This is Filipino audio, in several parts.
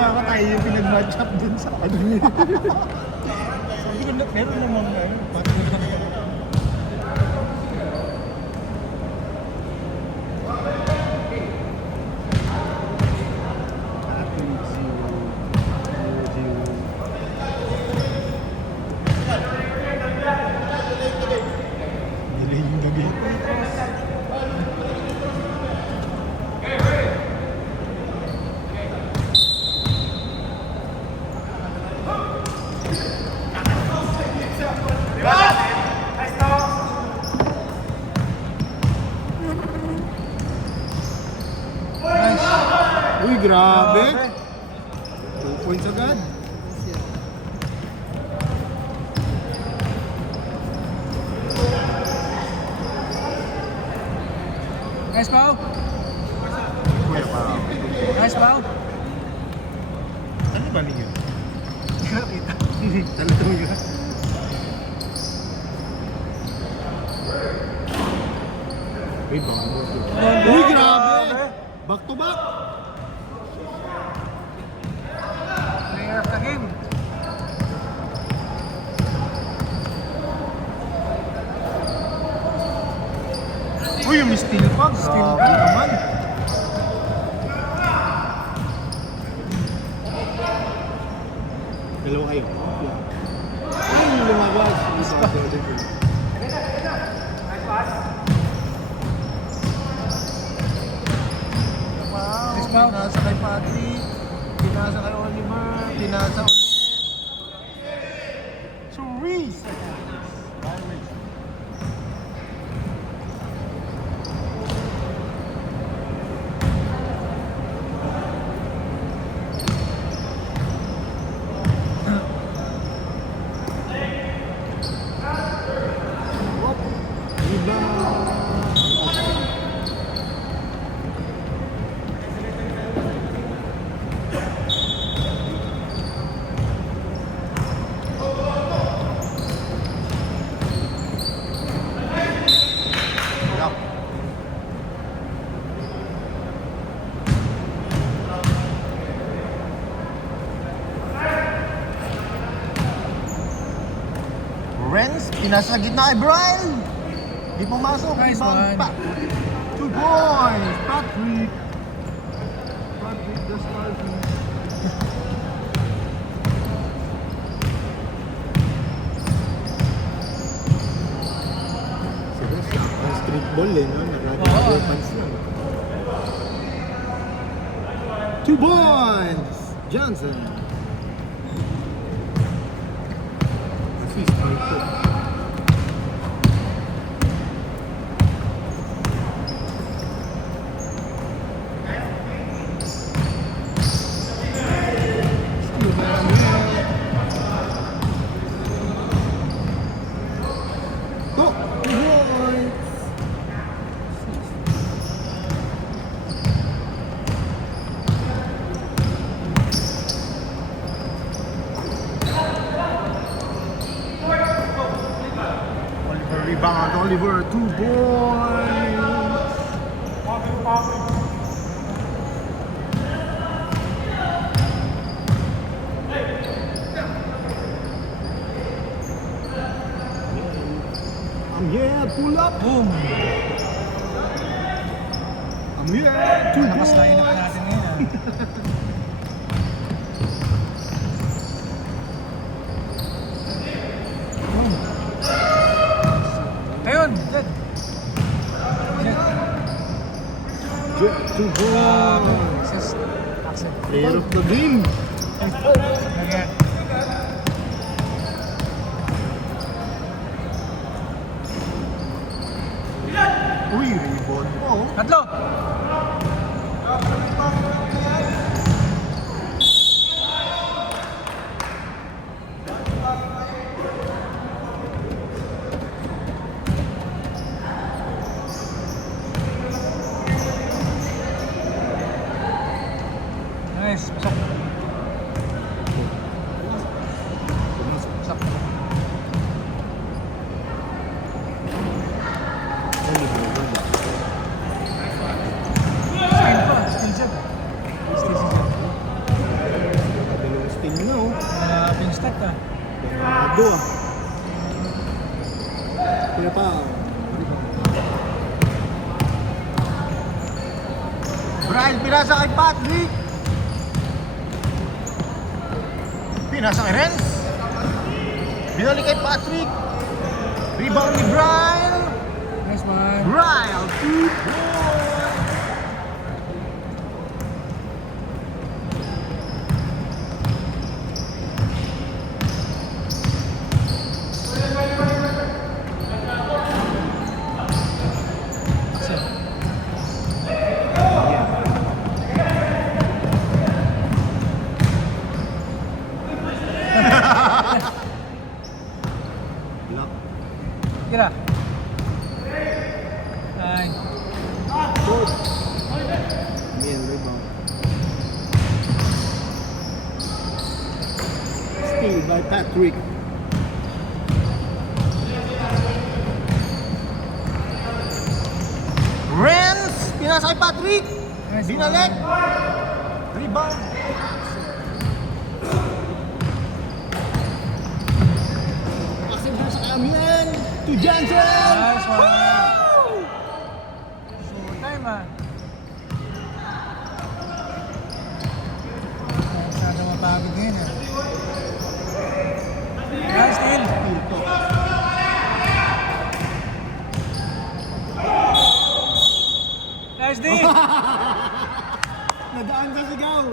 nakakatayo yung pinag-match up dun sa ano niya. Sabi ko, meron namang ano, pati na lang. Uy, grabe. 2 points agad. Nice foul. Kuya pa. Nice foul. Ano ba ninyo? Kita. Talaga yun. Uy, bango. Uy, grabe. Back to back. Player of the game. Uy, yung steal pa. Steal pa naman. Dalawa kayo. Ay, lumabas. Isa pa. Pinasa kay Patrick, pinasa kay Oliver, pinasa ulit. Cerise! Renz, pinasa gitna kay Brian. Di pumasok. Nice one. 2 points. Patrick. Patrick the starting. Ang streetball eh, no? Nakakagawin pants lang. 2 points. Johnson. Assist dito. Rebound, Oliver, 2 points. Yeah, pull up. Boom. Yeah, 2 Lakas na inap points. natin ngayon. Ayun, Jed. Jed. 2 points. Assist. Accent. Player of the game. Again. Uy, rebound mo. Tatlo. Nice. Pasok. Pasok. Ricardo ah. Kaya pa. Brian, pinasa kay Patrick. Pinasa kay Renz. Binalik kay Patrick. Rebound ni Brian. Nice one. Brian, 2 points. Lock. Kira. Nine. Good. Again, rebound. Steal by Patrick. Renz! Pinasa kay Patrick! Nice Binalik! one. Rebound! Passing doon sa kamian! To Johnson! Nice one. Woo! Showtime ah. Masyado mapagod ngayon eh. Nice steal. Nice D! Nadaan sa sigaw!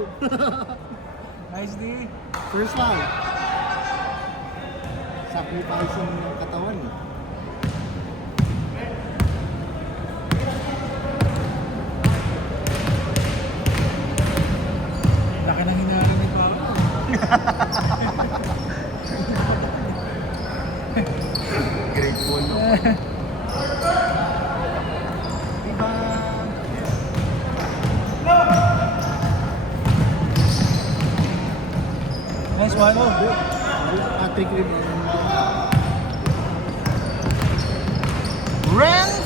Nice D! First foul. Sacrificing ng katawan eh. Laki ng hinaharap ni Pao. Grateful. Diba? Nice one. Patrick rebound. Renz!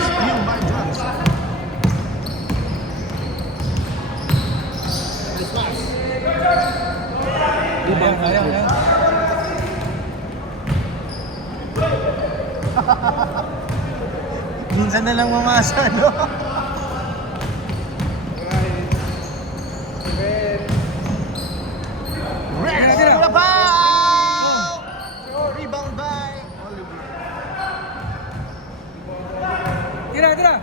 Steal by Johnson. Nice pass. Ayan, ayan, ayan. Minsan na lang mamasa, no? Renz! Tira, tira. Labaw! Rebound by Oliver. Tira, tira!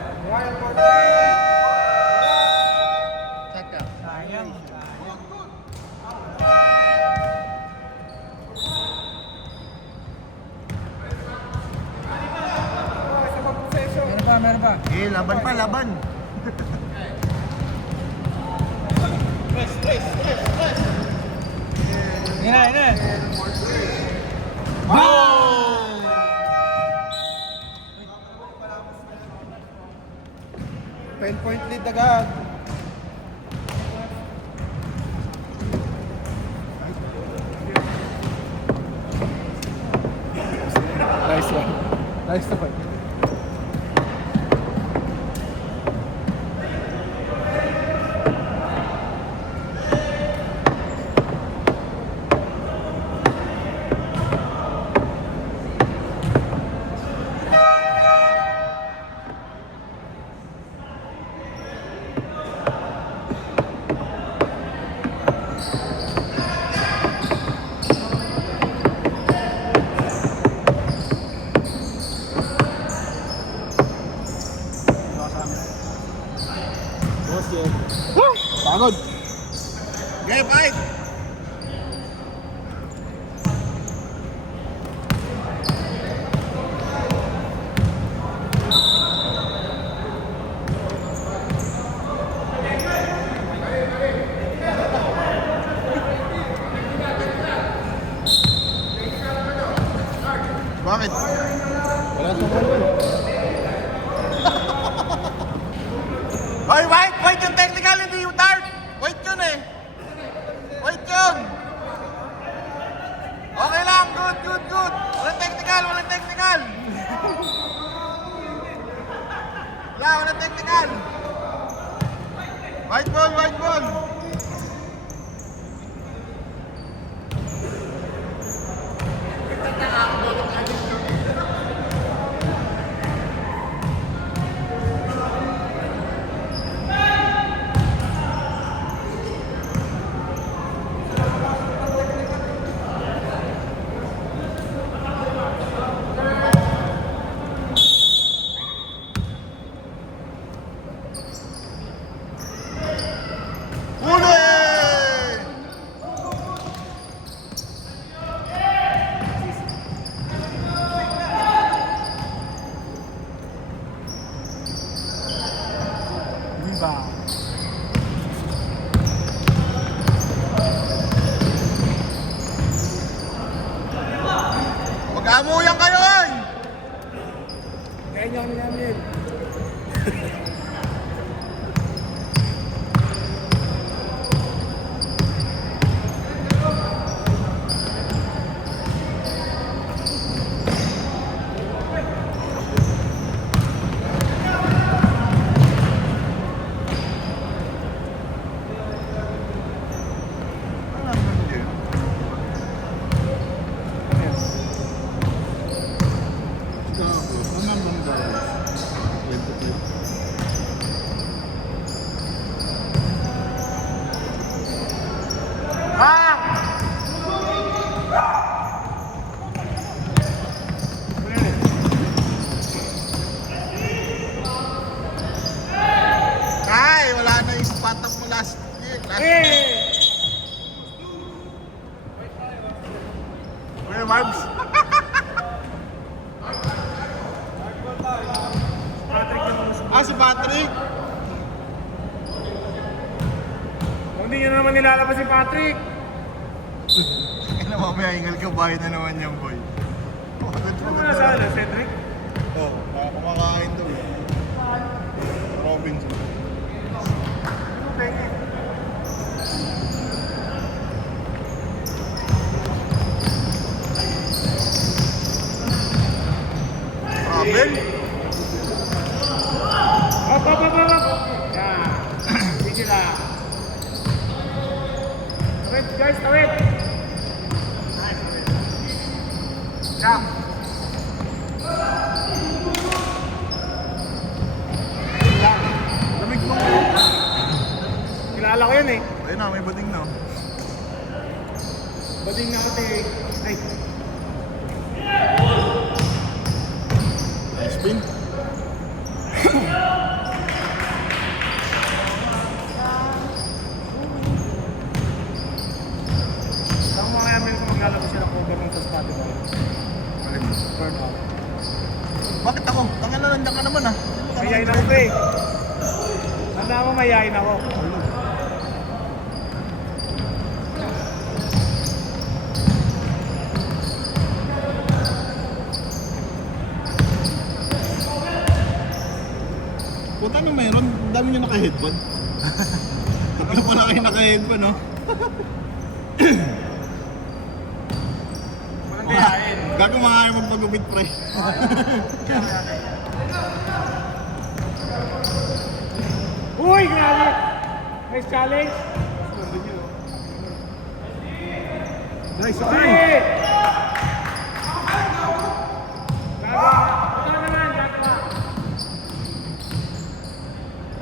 Check out. Sayang. Meron pa, meron pa. Eh, laban pa, laban. Yun na, yun na. Ball! 10-point lead agad. Nice one. Nice one. Pagod. Okay, fight! Bakit? Wala sa ball. Hoy, wait yung technical, hindi yung dart! Wait yun eh! Wait yun! Okay lang, good! Walang technical! Walang technical! White ball! Ay, wala na yung spot up mo last year. Well, Marbs. Si Patrick. Hindi nyo naman nilalabas si Patrick. Kaya mamaya hingal ka, bahay na naman yan, boy. Ano mo nasaan na, Cedric? Oo, kumakain daw. Robinson. Robin? Hop! Yan. Sige lang. Tawid, guys, tawid! Come. Lamig mo. Kilala ko yan eh. Ayun na, may bading na. Bading na kasi. Ay, Nice spin. saan mo kaya meron ko maglalabas sila cover ng sa Spotify? Burn out. Bakit ako? Tangin na, nandiyan ka naman ah. Mayayin ako pre. Tanda mo mayayin ako. Punta na meron, ang dami nyo naka-headphone. Tatlo pa na kayo naka-headphone, no? Walang kayain. Gago mga kayo magpagupit, pre. Uy, grabe! Nice challenge! Nice, Hey! Gago! Ito na naman, gago!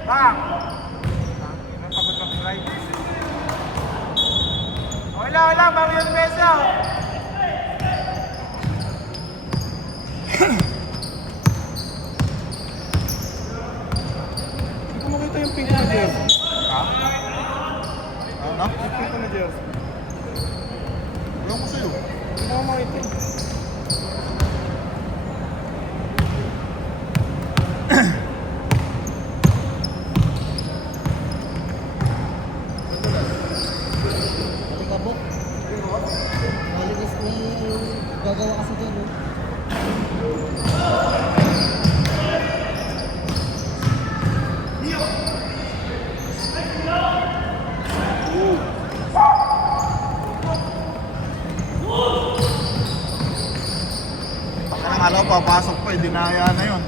Bang! Napagod ng flight. Wala, bago yung peso! Hindi ko makita yung pink na jersey. Ano? Yung pink na jersey. Ewan ko sa'yo. Hindi ko makita eh. Kabok. Malinis may gagawa kasi dyan, no? Baka nang alam, papasok pa, dinaya na yun.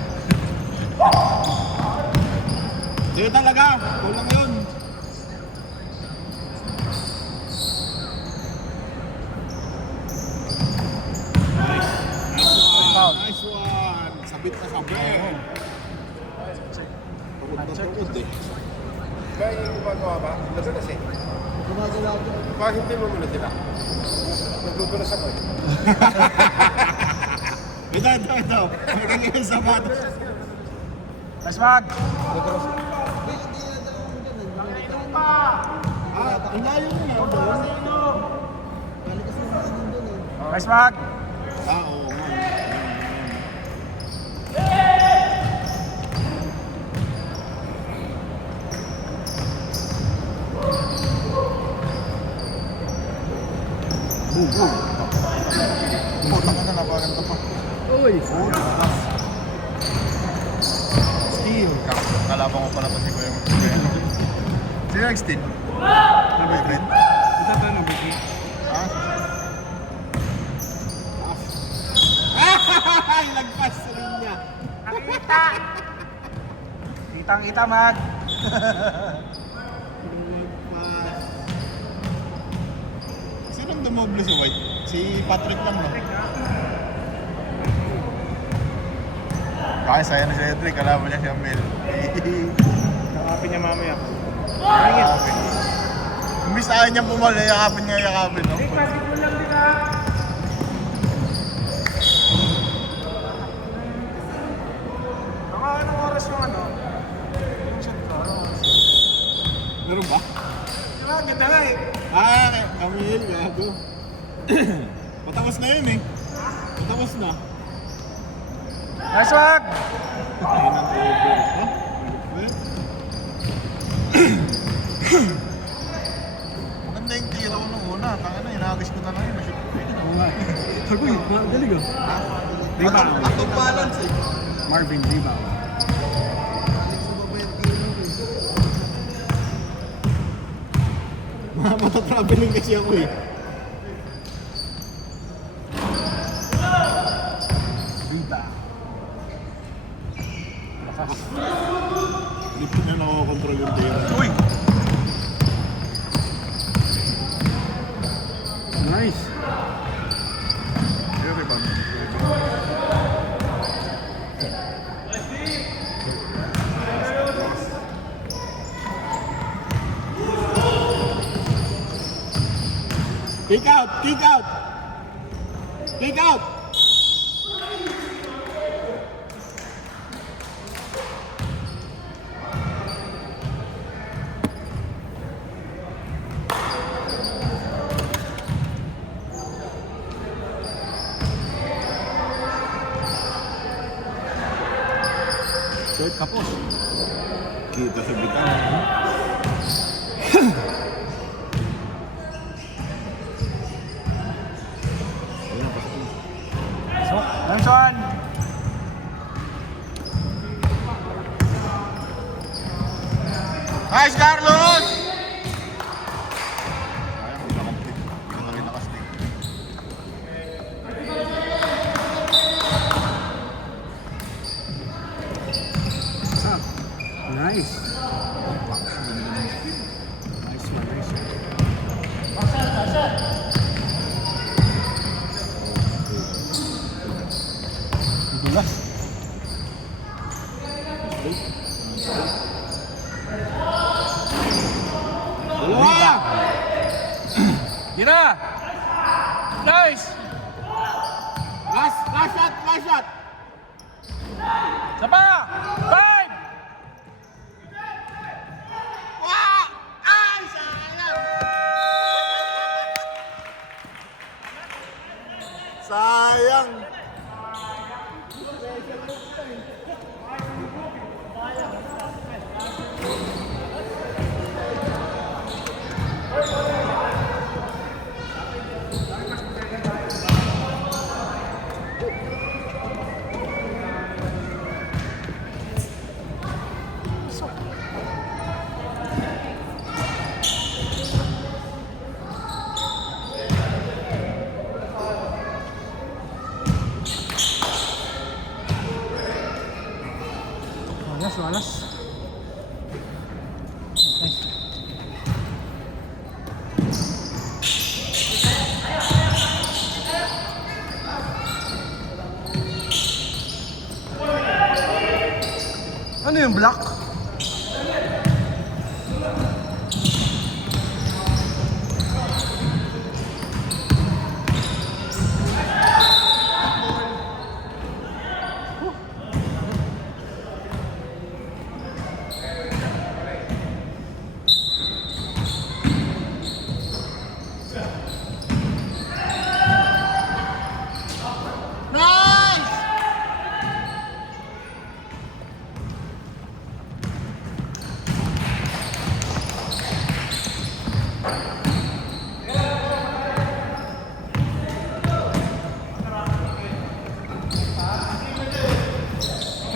Hindi talaga, kulang yun. Nice one! Sabit na sabit. Tukod na tukod eh. Kaya yung gumagawa ba? Madalas eh. Gumagawa ko. Bakit hindi mo muna sila? Nagdudulas ako eh. Ito. Magiging yung sapatos. Nice mag! Hindi na daw ako dyan, eh. Ang layo mo nga doon. Balik kasi yung ano dun, eh. Nice mag! Oo nga. Puta ka na, napaganda pa. Uy! Steal. Kalaban ko pala pa si Kuya Kuya. Sino nag-steal? Ano ba yun? Ito tanong, Vicky. Lagpas sa linya. Nakita! Kitang-kita mag! Lagpas. Sinong dumoble si White? Si Patrick lang no? Kaya saya na si Edric, kalaban niya si Amel. Nakapi niya mamaya. Mel, Imbis ayaw niyang pumalo, yakapin niya, yakapin. No? Hey, basketball lang din ah. Mga anong oras yung ano? Yung shot ko, anong oras? Meron ba? Diba, ganda nga eh. Kamil, gago. Patapos na yun eh. Patapos na. Nice wag! Ay, nang over. Ha? Maganda yung tira ko nung una. Tanga na, inagis ko na lang yun. Nashoot ko yun. Oo nga. Sabi ko, galing ah. Rebound. Atong balance eh. Marvin, rebound. Alex, baba yung tiro mo eh. Matatraveling kasi ako eh. Rebound. Lakas. Hindi po na nakokontrol yung tira. Uy! Nice. Pero ba? Kick out! Kick out! Kick out! Short kapos. Kita sa bitang. So, nice one! Nice, Carlos! Sayang, hindi na-complete. Hindi na rin nakastick. Ah, nice. Nice one, nice one. Dulas. Dalawa! Gira! Nice! Last shot! Last shot! Sapa! Five! Wow! Ay, sayang! Sayang! Walas, walas. Nice. Ano yung block? Nice!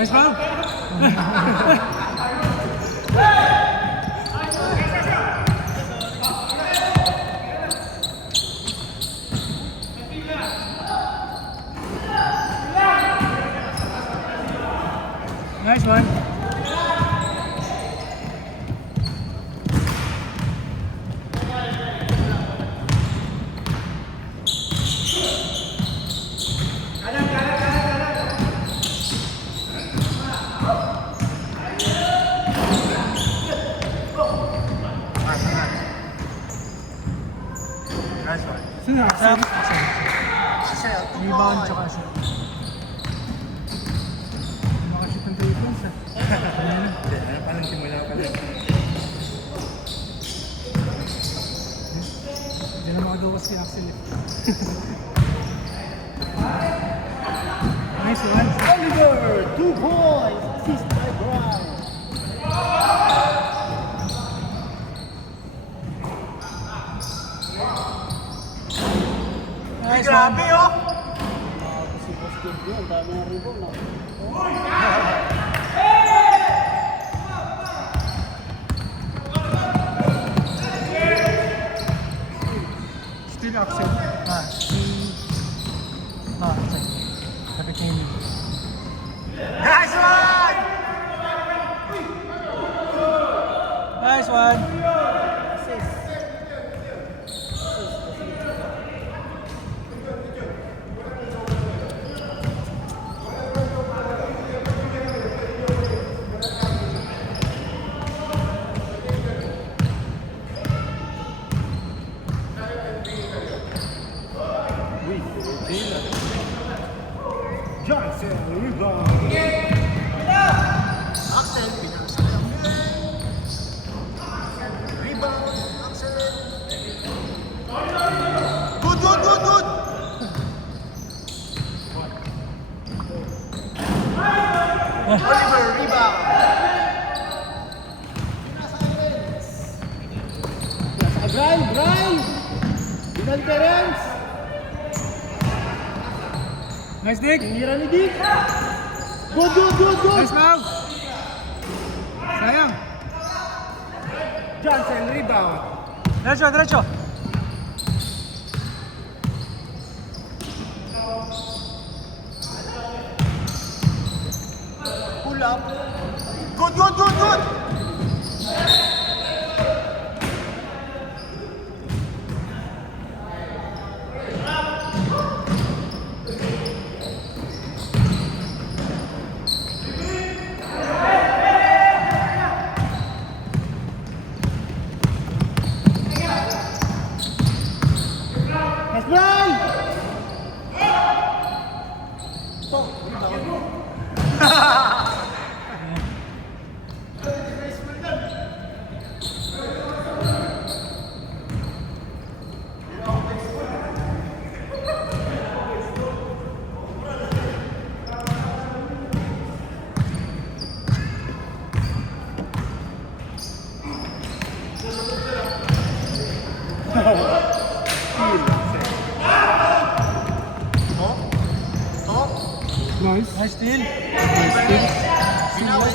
Nice foul. Nice one. Nice one. Sino? Axel? Axel, 2 Rebound points. tsaka siya. Makashoot ng 3 points ah. Hindi, ano pa lang, simula pa lang. Hindi na makagawas si Axel eh. Nice one. Oliver, 2 points. Assist by Brian. Nice Grabe one. oh! Si Boss Kid yun, dami ng rebound na. Still Axel. Axel. Kapit niya yun. Nice one! Nice one. Assist. Johnson, rebound. Axel, pinasa lang. Rebound, Axel. Good, good, good, good. Oliver, rebound. Pinasa Evans. Pinasa Brian. Binalik kay Renz. Nice dig. Hira ni Dick. Good, good, good, good. Nice love. Sayang. Johnson, rebound. Diretso, diretso. Pull up. Good, good, good, good! Nice Brian. Oh, rebound. Nice. Nice steal. Binawi.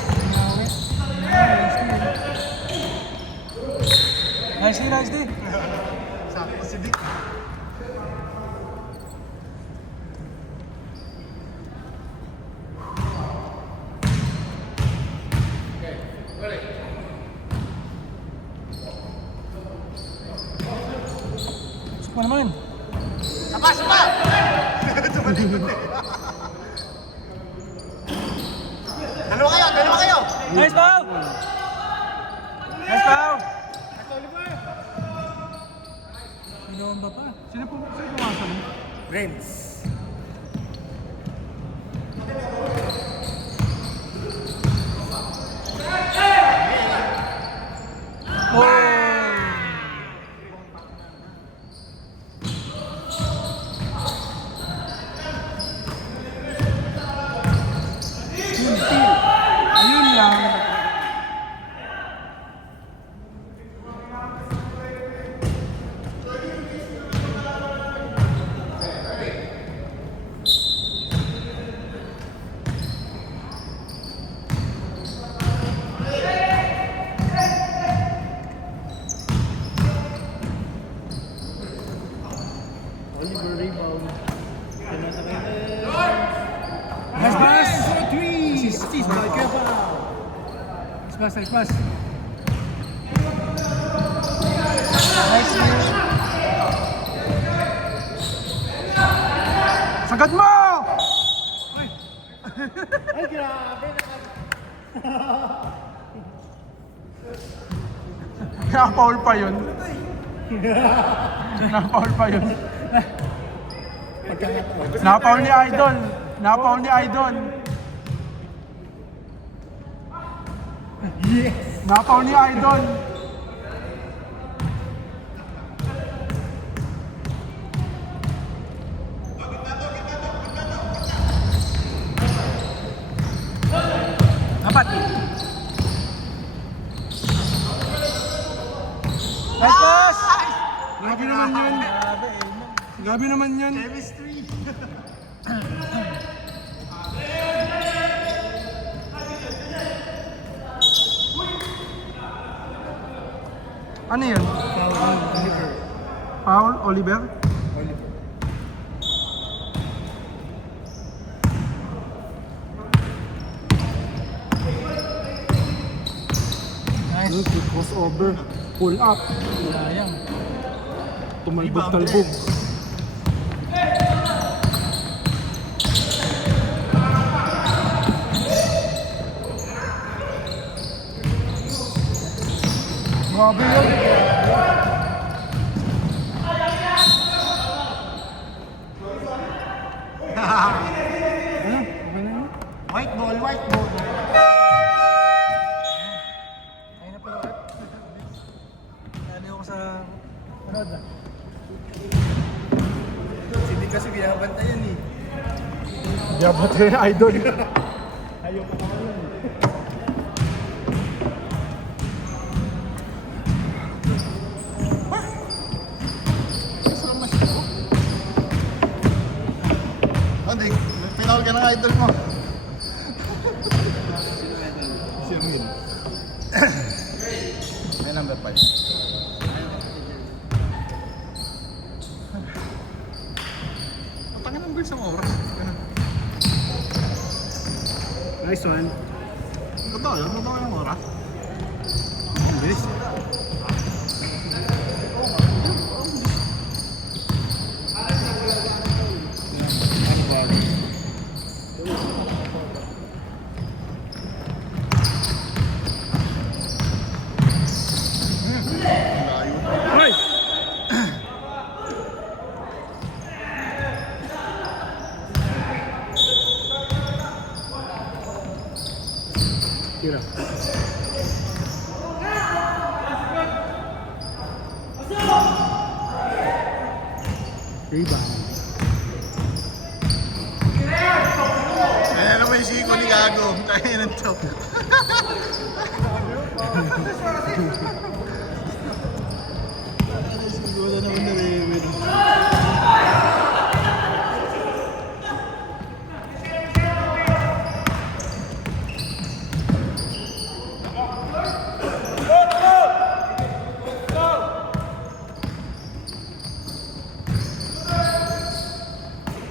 Nice steal, nice steal. Sakto si Dick. Gusto mo naman. Sapa, sapa! Tumalikot eh. Dalawa kayo! Nice foul! Nice foul! Inomba pa. Sino pumasok mo? Renz. Oh! Ayun lang. Oliver, rebound. Pinasa kay Renz. Nice pass! Assist by Kevin. Nice pass, nice pass. Nice steal. Sagad mo! Ay, grabe. Kaya foul pa yun. Na-foul pa yun. Pagkakataon. Na-foul ni Idol. Na-foul ni Idol. Yes! Na-foul ni Idol. Apat. Nice pass! Grabe naman yun. Grabe eh. Grabe naman yun. Chemistry. Ano yun? Oliver. Paul Oliver? Oliver. Nice. Okay, crossover. Pull up. Sayang. Tumalbog-talbog. Grabe yun. Ano? Okay na yun? White ball, white ball. Ayun na pala ulit. Ano ako sa... Rod ah. Hindi kasi binabantayan eh. Yabat yun, Idol. Ayaw pa naman yun. Hindi, pinawal ka ng idol mo. Si Emil. May number 5. Ang tangin ng bilis ng oras. Nice one. Totoo yun? Totoo yung oras? Ang bilis. Hoy! Tira. Rebound. Ayan naman yung siko ni Gago. Tayo ng to. Siguro na naman na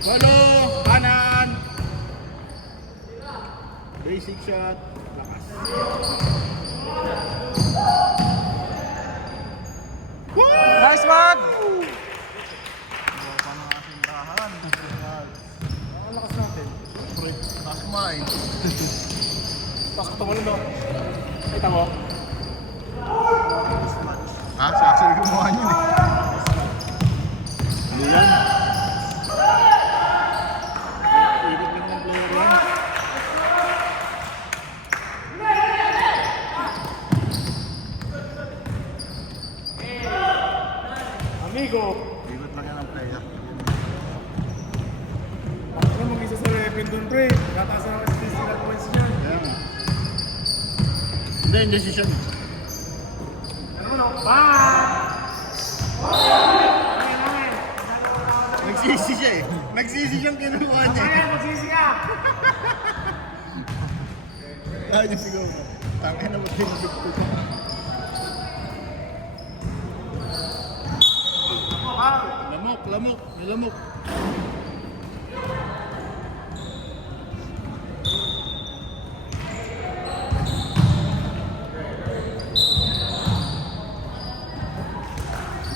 Walo! Kanan! Basic shot. Lakas. Nice man! Paano ang aking tahan? Ang lakas natin. Taas kumain. Tapos katawan mo. Kita mo? Ha? Siya actually gumawa niyo eh. Ano yan? Ikot lang ng player yan. Amigo! Ikot lang yan ang player. Ano mag-isa sa record dun, pre? Kataas na ang physical points niyan. Kaya nga. Hindi, yung decision. Ano mo? Bye! Nagsisi siya eh. Nagsisi siyang kinuha niya eh. Kaya magsisi ka! Kaya niya siguro. Tangin na mag-tinabig ko pa. Lamok, lamok, may lamok.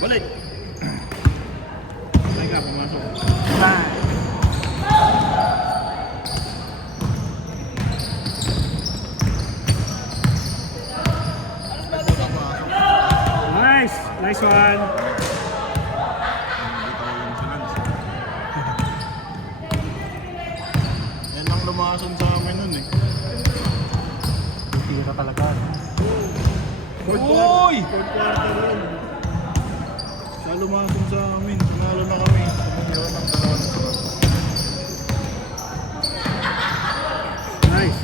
Balik. Balik ka, pumasok. Nice! Nice one! third quarter yun. Siya lumasong sa amin. Panalo na kami. Tumunyawan ang dalawang score. Nice.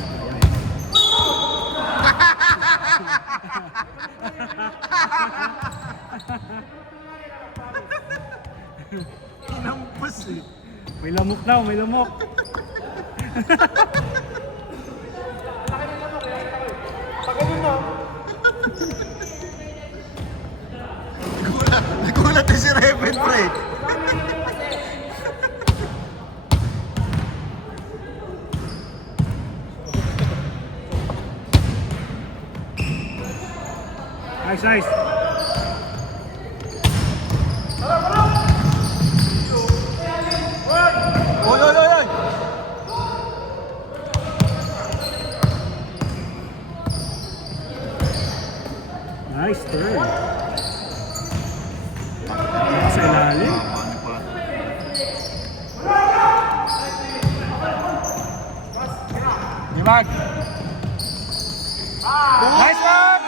Inampos eh. May lamok daw, may lamok. Nagulat na si Reven, pre. Nice, nice. Oy, oy, oy, oy! Nice turn. Sa ilalim. Dimag! Nice one!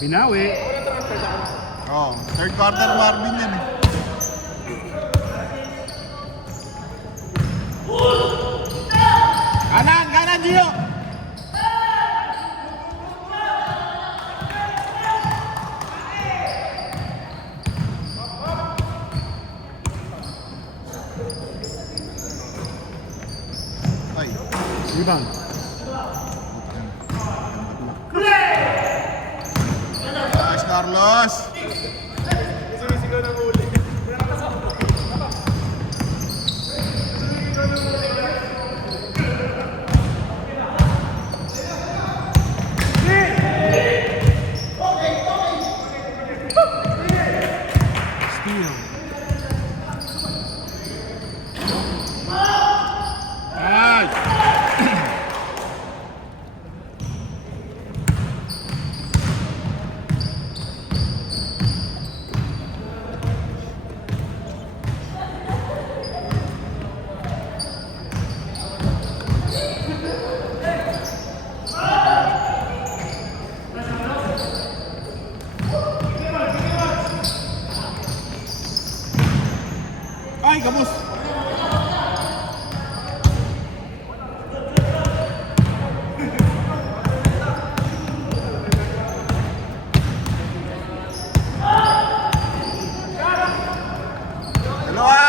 Binawi. Oh, third quarter Marvin yan eh. Kanan, kanan, Gio! Ay, Rebound. nice Carlos! Steal. Nice! Ay, kamus! Dalawa!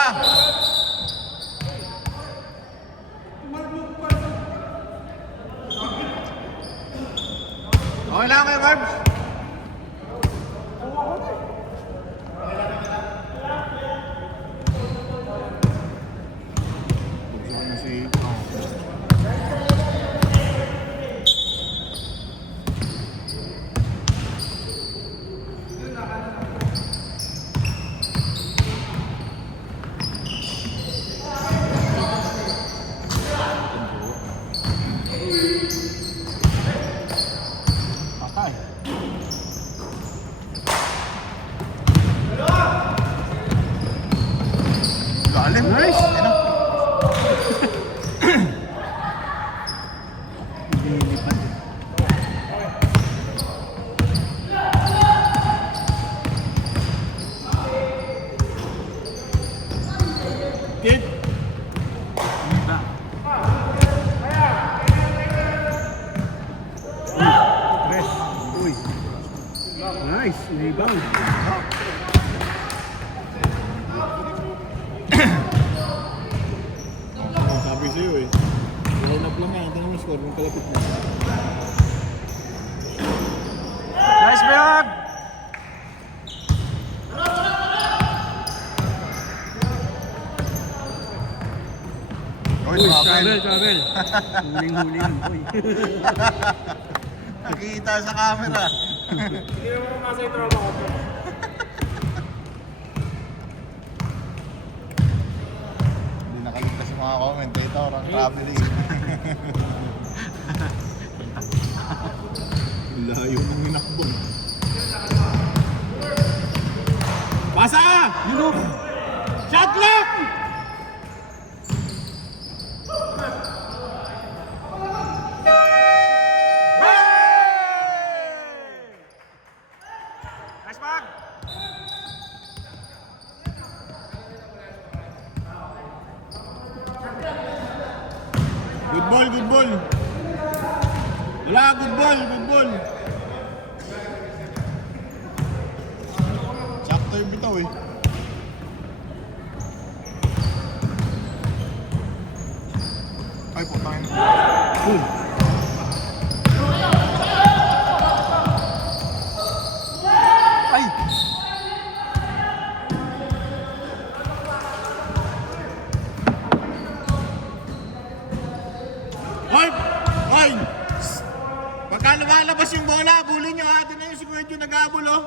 Okay lang kayo, Barbs? Patay. Lalim. Nice. Ano? Lilipad. Kid. Press. Uy. Nice. Rebound. Sabi sa'yo eh. Line up lang yan. Tingnan mo score. Yung kalapit mo. Nice, Beyond! Uy, Uy, travel. travel. Huling-huli yun. Uy. Nakikita sa camera. Hindi naman nasa yung trauma ko. Hindi nakaligtas sa mga commentator ang traveling. Layo ng minakbong. Pasa! Shot clock! ball. Wala, good ball, good ball. Sakto yung bitaw eh. Ay, putangin. Ay! Hoy! Hoy! Pagka lumalabas yung bola, bulin nyo atin na yung si Kuwait yung nag-aabol, oh.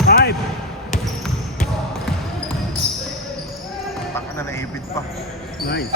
Five. Taka na naipit pa. Nice.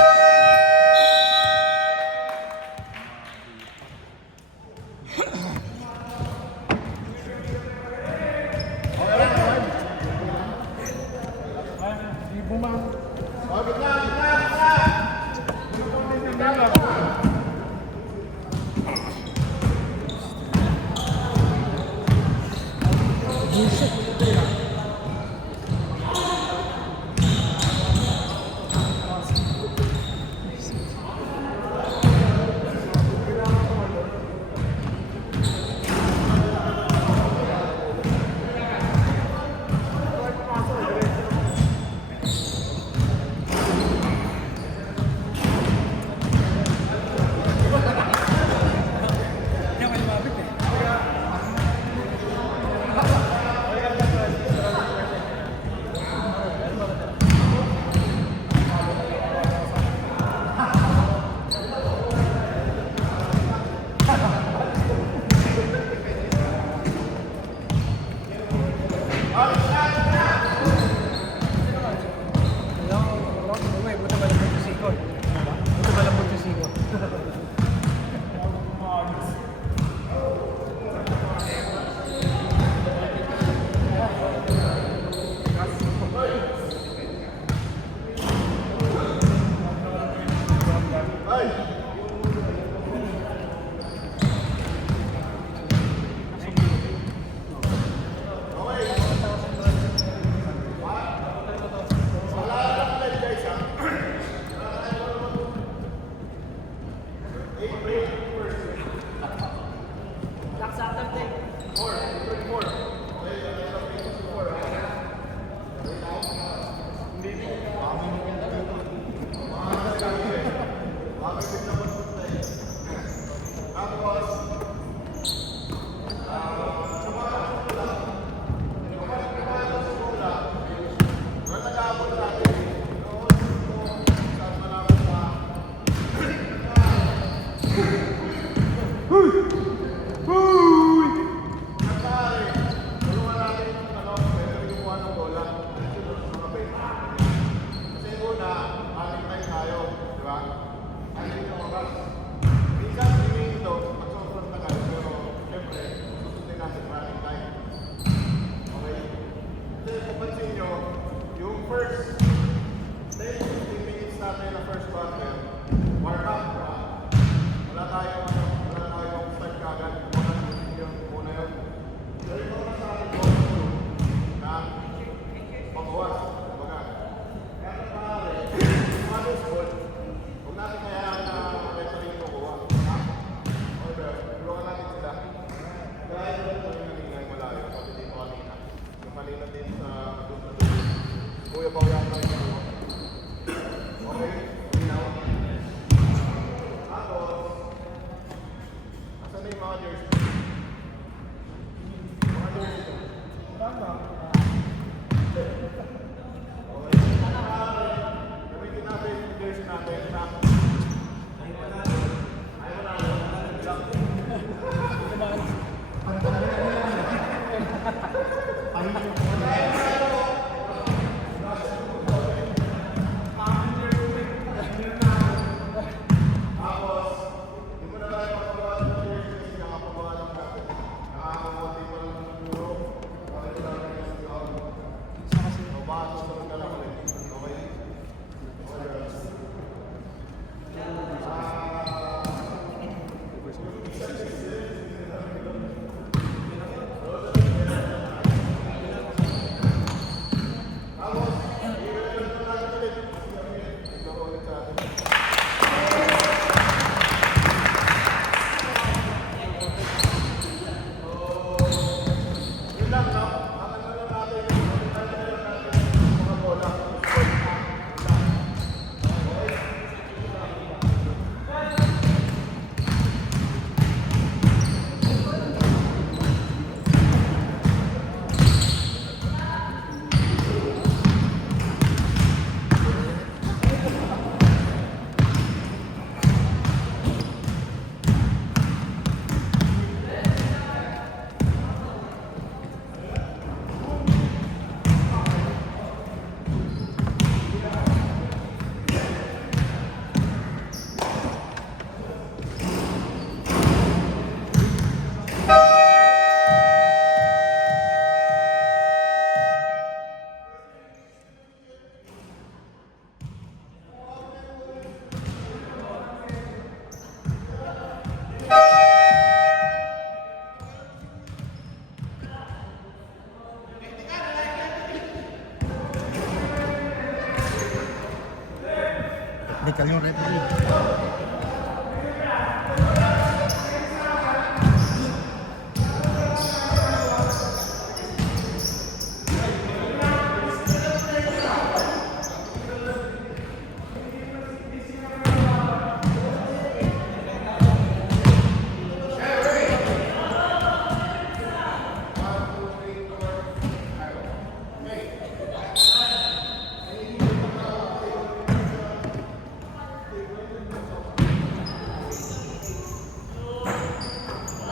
Tinakal yung referee.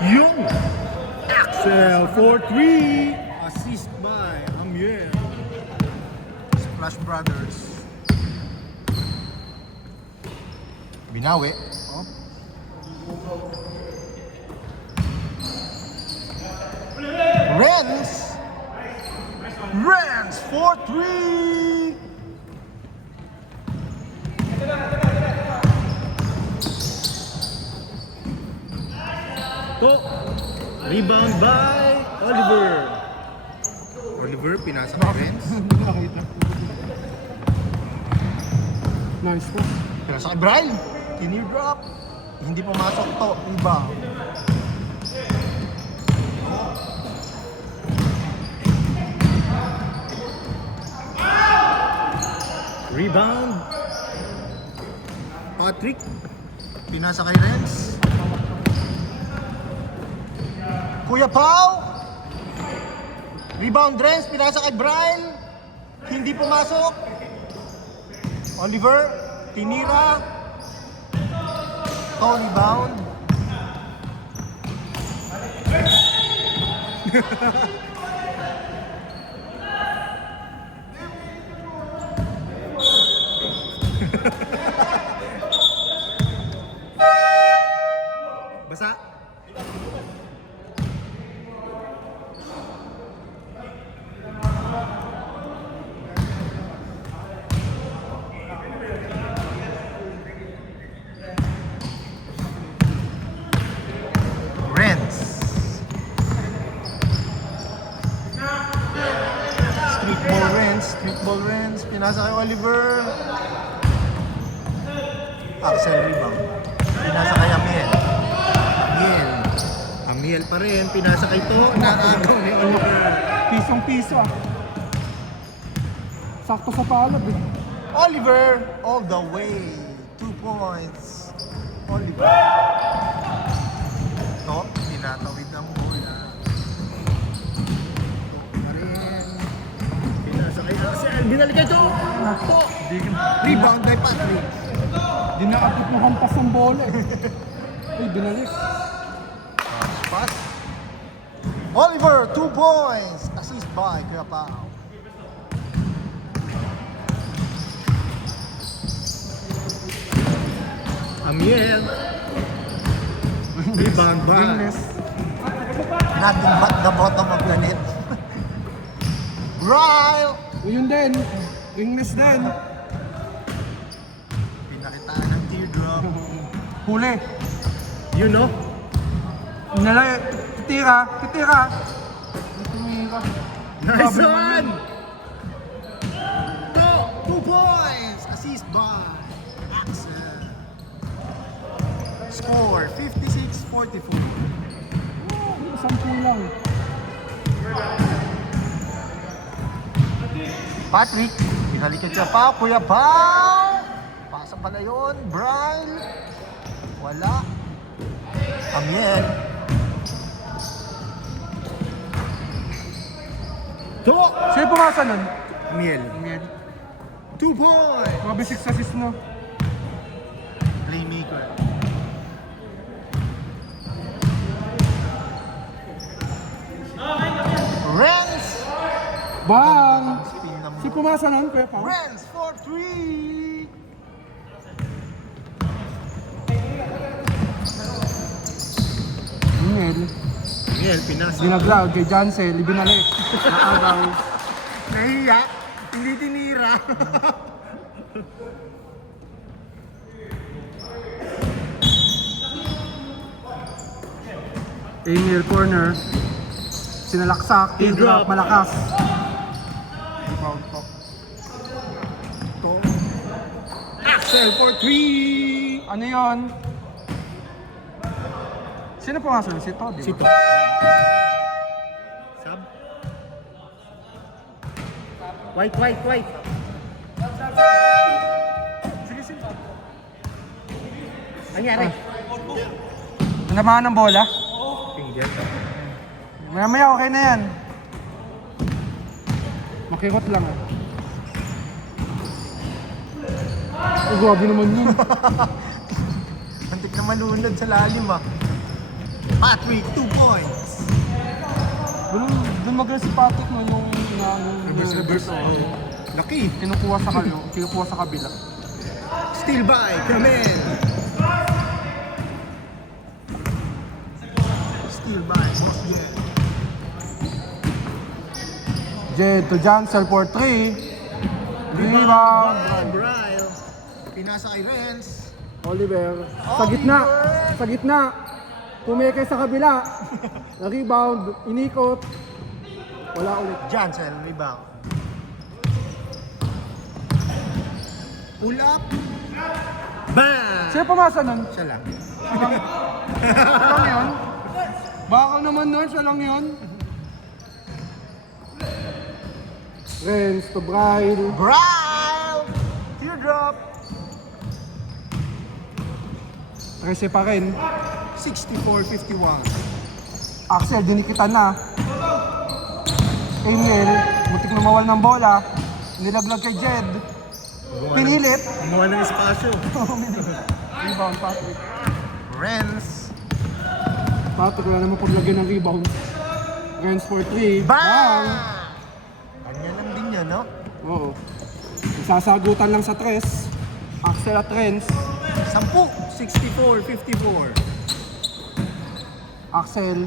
Yung Axel 4-3. Assist by Amiel. Splash Brothers. Binawi. Oh. Renz 4-3. To. Rebound by Oliver. Oliver, pinasa kay Renz. Nice po. Pinasa kay Brian. Tinir drop. Hindi pumasok to. Rebound. Rebound. Patrick. Pinasa kay Renz. Kuya Pao. Rebound Renz. Pinasa kay Brian. Hindi pumasok. Oliver. Tinira. To rebound. Basa. Renz. Street ball Renz. Pinasa kay Oliver. Axel rebound. Pinasa kay Amiel. Amiel pa rin. Pinasa kay To. Nakagaw ni Oliver. Pisong-piso ah. Sakto sa palad eh. Oliver all the way. 2 points. Oliver. To. Pinatawid ang bola. To pa rin. Pinasa kay Axel. Binalik kay To. To. Rebound by Patrick. Di naabot ng hampas ng bola eh. Uy, binalik. Pass. Oliver, 2 points. Assist by Kuya Pao. Amiel. Rebound by. Nothing but the bottom of the net. Ryle. Yun din. Ingles din. Pinakitaan ng teardrop. Huli. You know? Inalay. Titira. Tumira. Nice one! 2 points! Assist by Axel. Score 56-44. Sampu lang. Patrick, pinalikan siya pa. Kuya Pao! Pasa pala yun. Brian. Wala. Amiel. To! Sino pumasa nun? Amiel. 2 points! Mga 6 assist mo. Playmaker. Renz! Bang! Spin naman. Si pumasa nun, Kuya Pao? Renz 4-3! Ingel. Amiel, pinasa. Dinaglag kay Jansel. Ibinalik. Naagaw. Nahiya. Hindi tinira. Emil corner. Sinalaksak. Teardrop. Malakas. Axel Axel for 3. Ano yun? Sino pumasok? Si Todd, di ba? Sito. Sub. White, white, white. Sige, sige. Anyari? Namaan ng bola? Finger. Maya okay na yan. Makikot lang ah. Oh, grabe naman yun. Antik na malunod sa lalim ah. Patrick, 2 points. Doon magaling si Patrick no, yung Reverse. Laki. kinukuha sa kabila. Steal by Kramen. Steal by Boss Jen. Jed to Jansel for 3. Rebound. Bryle. Pinasa kay Renz. Oliver. Sa gitna. Sa gitna. Pumeke sa kabila. Na-rebound. Inikot. Wala ulit. Jansel, rebound. Pull up. Bang! Sino pumasa nun? Siya lang. Siya lang yun? Baka naman nun, siya lang yun. Renz to Bryle. Bryle! Teardrop. 13 pa rin. 64-51. Axel, dinikitan na. Emil, muntik na mawal ng bola. Nilaglag kay Jed. Pinilit. Kumuha ng espasyo. Rebound, Patrick. Renz. Patrick, wala naman paglagyan ng rebound. Renz for 3. Bang! Kanya lang din yan, no? Oo. Sasagutan lang sa 3. Axel at Renz. 10. 64-54. Axel,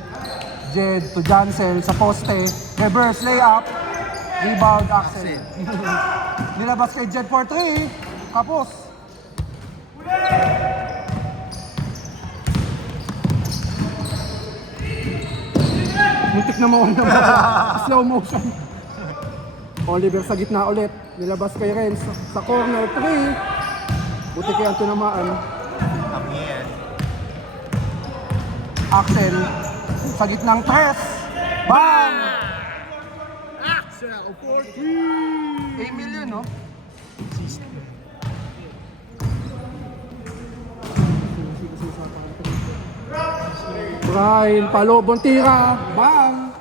Jed to Jansel sa poste. Reverse layup. Rebound, Axel. Nilabas kay Jed for 3. Kapos. Muntik na mawala ng bola. Slow motion. Oliver sa gitna ulit. Nilabas kay Renz sa corner 3. Buti kaya ang tinamaan. Amiel. Axel sa gitnang 3. Bang! Axel for 3. Emil yun, no? Brian, palobong tira. Bang!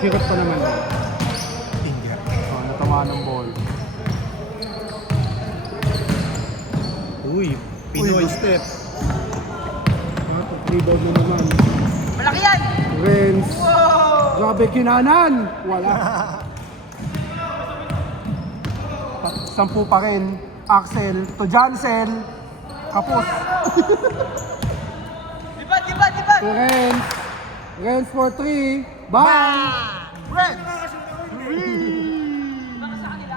Hirap pa naman. Finger. Natamaan ng ball. Uy, Pinoy step. Rebound na naman. Malaki yan! Renz. Grabe kinanan. Wala. 10 pa rin. Axel to Jansel. Kapos. Lipat, lipat, lipat! To Renz. Renz for 3. Bang! Renz.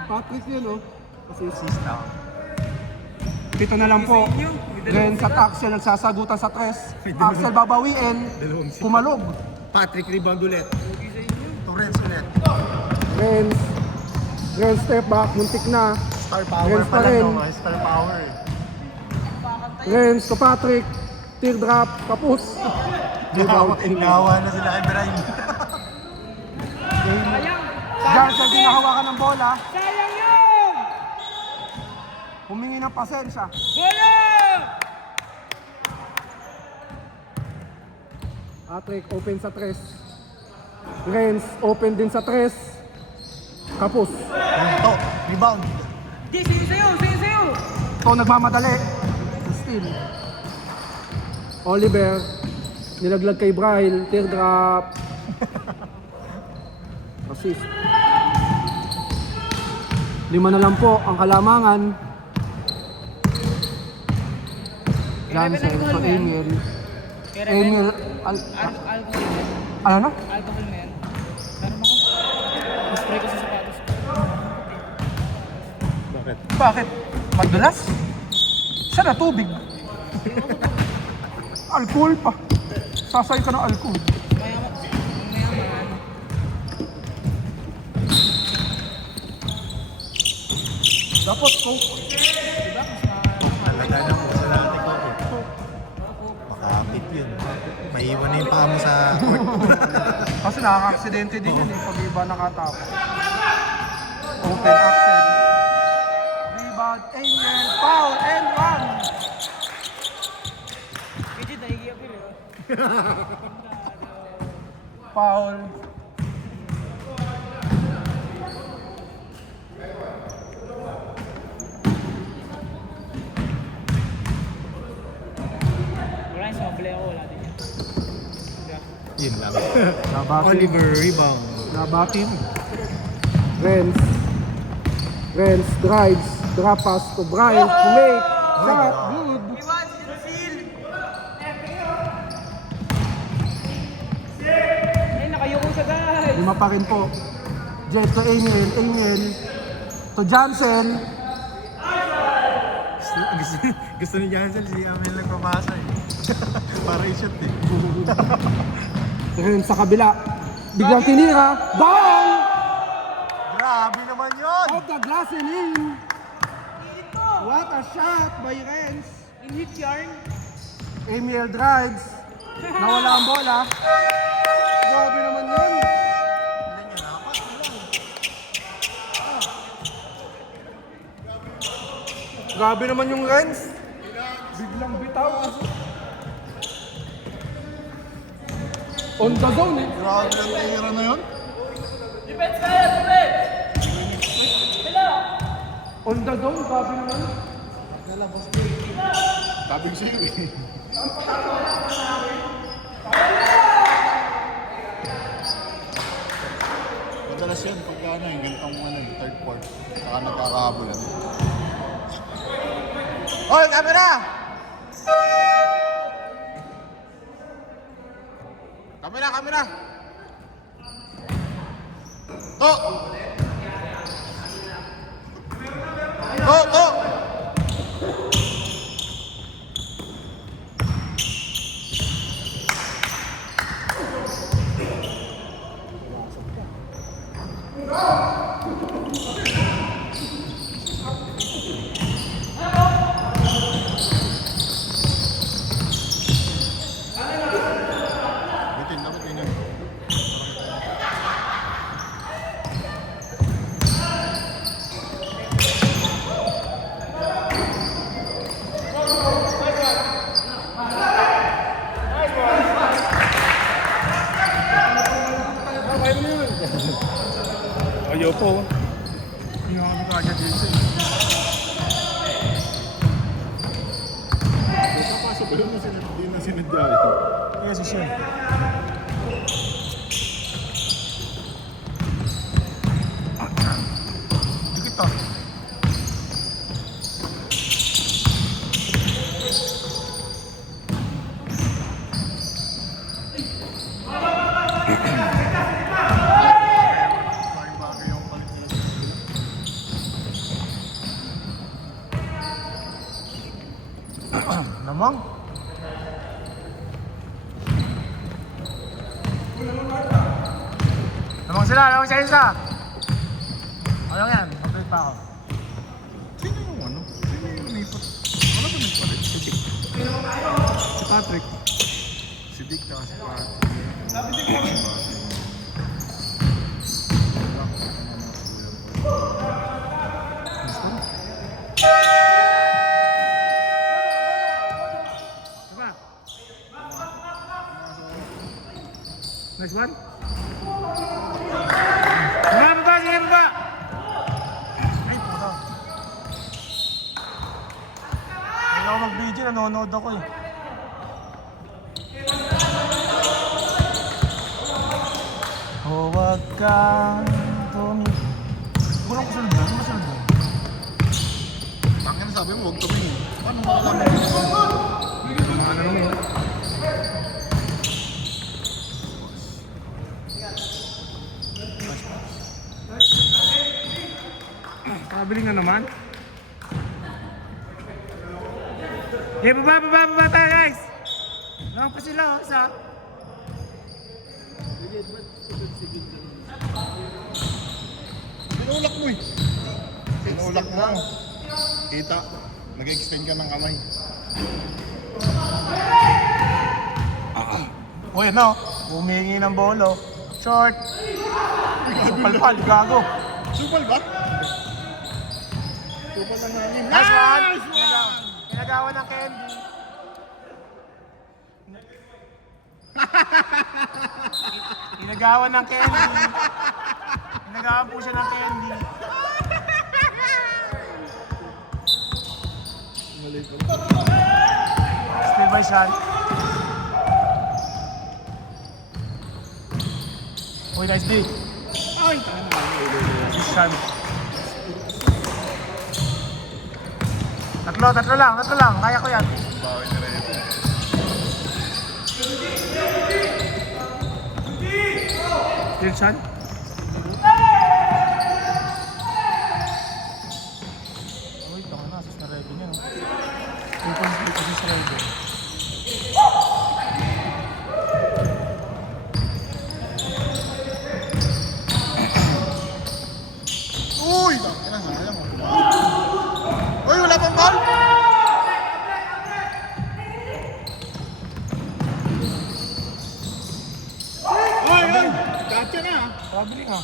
Patrick yun, oh. Assist down. Dito na lang po. Renz at Axel nagsasagutan sa 3. Axel babawiin. Pumalog. Patrick rebound ulit. To Renz ulit. Renz. Renz step back. Muntik na. Star power Renz pa pa rin. lang, no? Star power. Renz to Patrick. Teardrop. Kapos. Nahawa na sila kay Brian. Jansel din nahawakan ng bola. Sayang yun! Humingi ng pasensya. Bola! Patrick open sa 3. Renz open din sa 3. Kapos. Ito, rebound. Di, sa'yo, sa'yo, sa'yo, sa'yo! Ito nagmamadali. Steal. Oliver. Nilaglag kay Bryle. Teardrop. Assist. 5 na lang po ang kalamangan. Jansel to Emil. Emil. Alcohol yan. Ano na? Alcohol na yan. Meron ako. Spray ko sa sapatos ko. Bakit? Bakit? Madulas? Siya na tubig. Alcohol pa. Sasay ka ng alcohol. Maya mo. Maya mo. Dapat coke. Talaga na po sa natin ko. Makapit yun. Maiwan na yung paa mo sa court. Kasi nakaka-aksidente din yun pag iba nakatapos. Open accent. Rebound, Amiel, foul, and one. Kaya nagigiyapil eh. Foul. Wala yung sumabli ako, wala din yan. Yun lang. Nabatin. Oliver rebound. Nabatin. Renz drives. Drop pass to Brian to make. Shot. Good. Ay, nakayuko siya guys! 5 pa rin po. Jet to Amiel. Amiel to Johnson. Gusto ni Jansen si Amel nagpapasa eh. Para i-shot eh. Renz sa kabila. Biglang tinira. Down! Grabe naman yun! Out the glass and in. What a shot by Renz. In hit yarn! Amiel drives. Nawala ang bola. Grabe naman yun. Grabe naman yung Renz. Biglang bitaw. On the zone eh. Grabe ang tira na yun. On the zone, grabe naman. Tabing sa'yo eh. Madalas yan pagka ano yung gantong third quarter. Saka nagkakahabulan. Oy, camera! Camera! To! Bitin, dapat ganyan. Ayaw po. Hindi nga kami kagad dito eh. Kapasok ba yun na hindi na sinadya ito? Kasi siya. Dikit to. Parang bagay yung palit nila. Namang? Namang sa isa. Ano yan? Mag-break pa ako. Sino yung ano? Sino yung lumipat? Ano ba nagpalit? Si Dick. Si Patrick. Si Dick tsaka si Patrick. Nice one. Baba! Sige, baba! Ay, puto. Hindi ako mag-video, nanonood ako eh. Huwag kang Kulang ko sa lublan. Ano ba sa lublan? Tangin na sabi mo, huwag tumingin. Paano mo alam? Ano naman? Pabili nga naman. Baba tayo guys! Lang pa sila, isa. Pinulak mo eh. Tinulak mo. Kita. Nag-extend ka ng kamay. Uy, no? Humingi ng bolo. Short. Supal-pal, gago. Supal ba? Supal na namin. Nice one! Pinagawa ng candy. Pinagawa ng candy. Pinagawa po siya ng candy. Still by Sean. Uy, nice D. Ay! Sean. Tatlo lang. Kaya ko yan. Bawin na rin. Still Sean. Uy, tama na. Assist na revenue niya, no? 2.3 assist na revenue. Uy! Sayang. Uy, wala pang ball! Uy! Gotcha na! Traveling ah.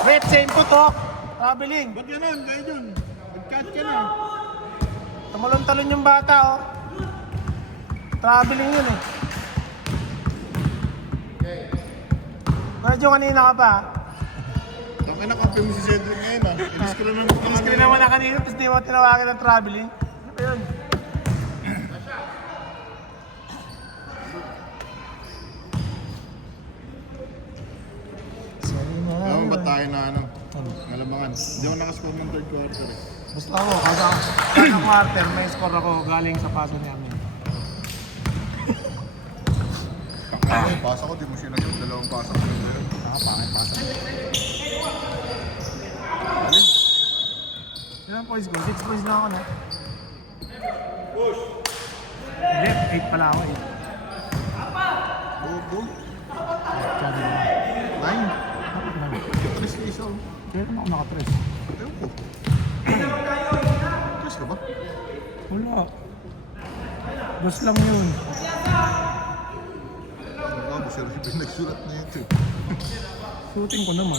Wait, same po to. Traveling. Ba't ganun? Gaya dun. Nag-catch ka na. Tumalon-talon yung bata oh. Traveling yun eh. Medyo kanina ka pa. Tangin na kampi mo si Cedric ngayon ah. Ilis ko na Ilis ka naman na kanina tapos di mo tinawagan ng traveling. Ano ba yun? Alam mo ba't tayo na ano? Malamangan. Hindi ako nakascore ng third quarter eh. Basta ako, kada quarter may score ako galing sa paso ni Amin. Ay, pasa ko, di mo sinagot. Dalawang pasa ko. Nakapangit pasa. Ilang points ko? 6 points na ako na. Push! Hindi, 8 pala ako 8. Go. Sabi ko. 9. Tres ka isa oh. Kaya naman ako naka-press. Ewan ko. Tres ka ba? Wala. Bus lang yun. Ano ba? Sir, nagsulat na yun too. Shooting ko naman.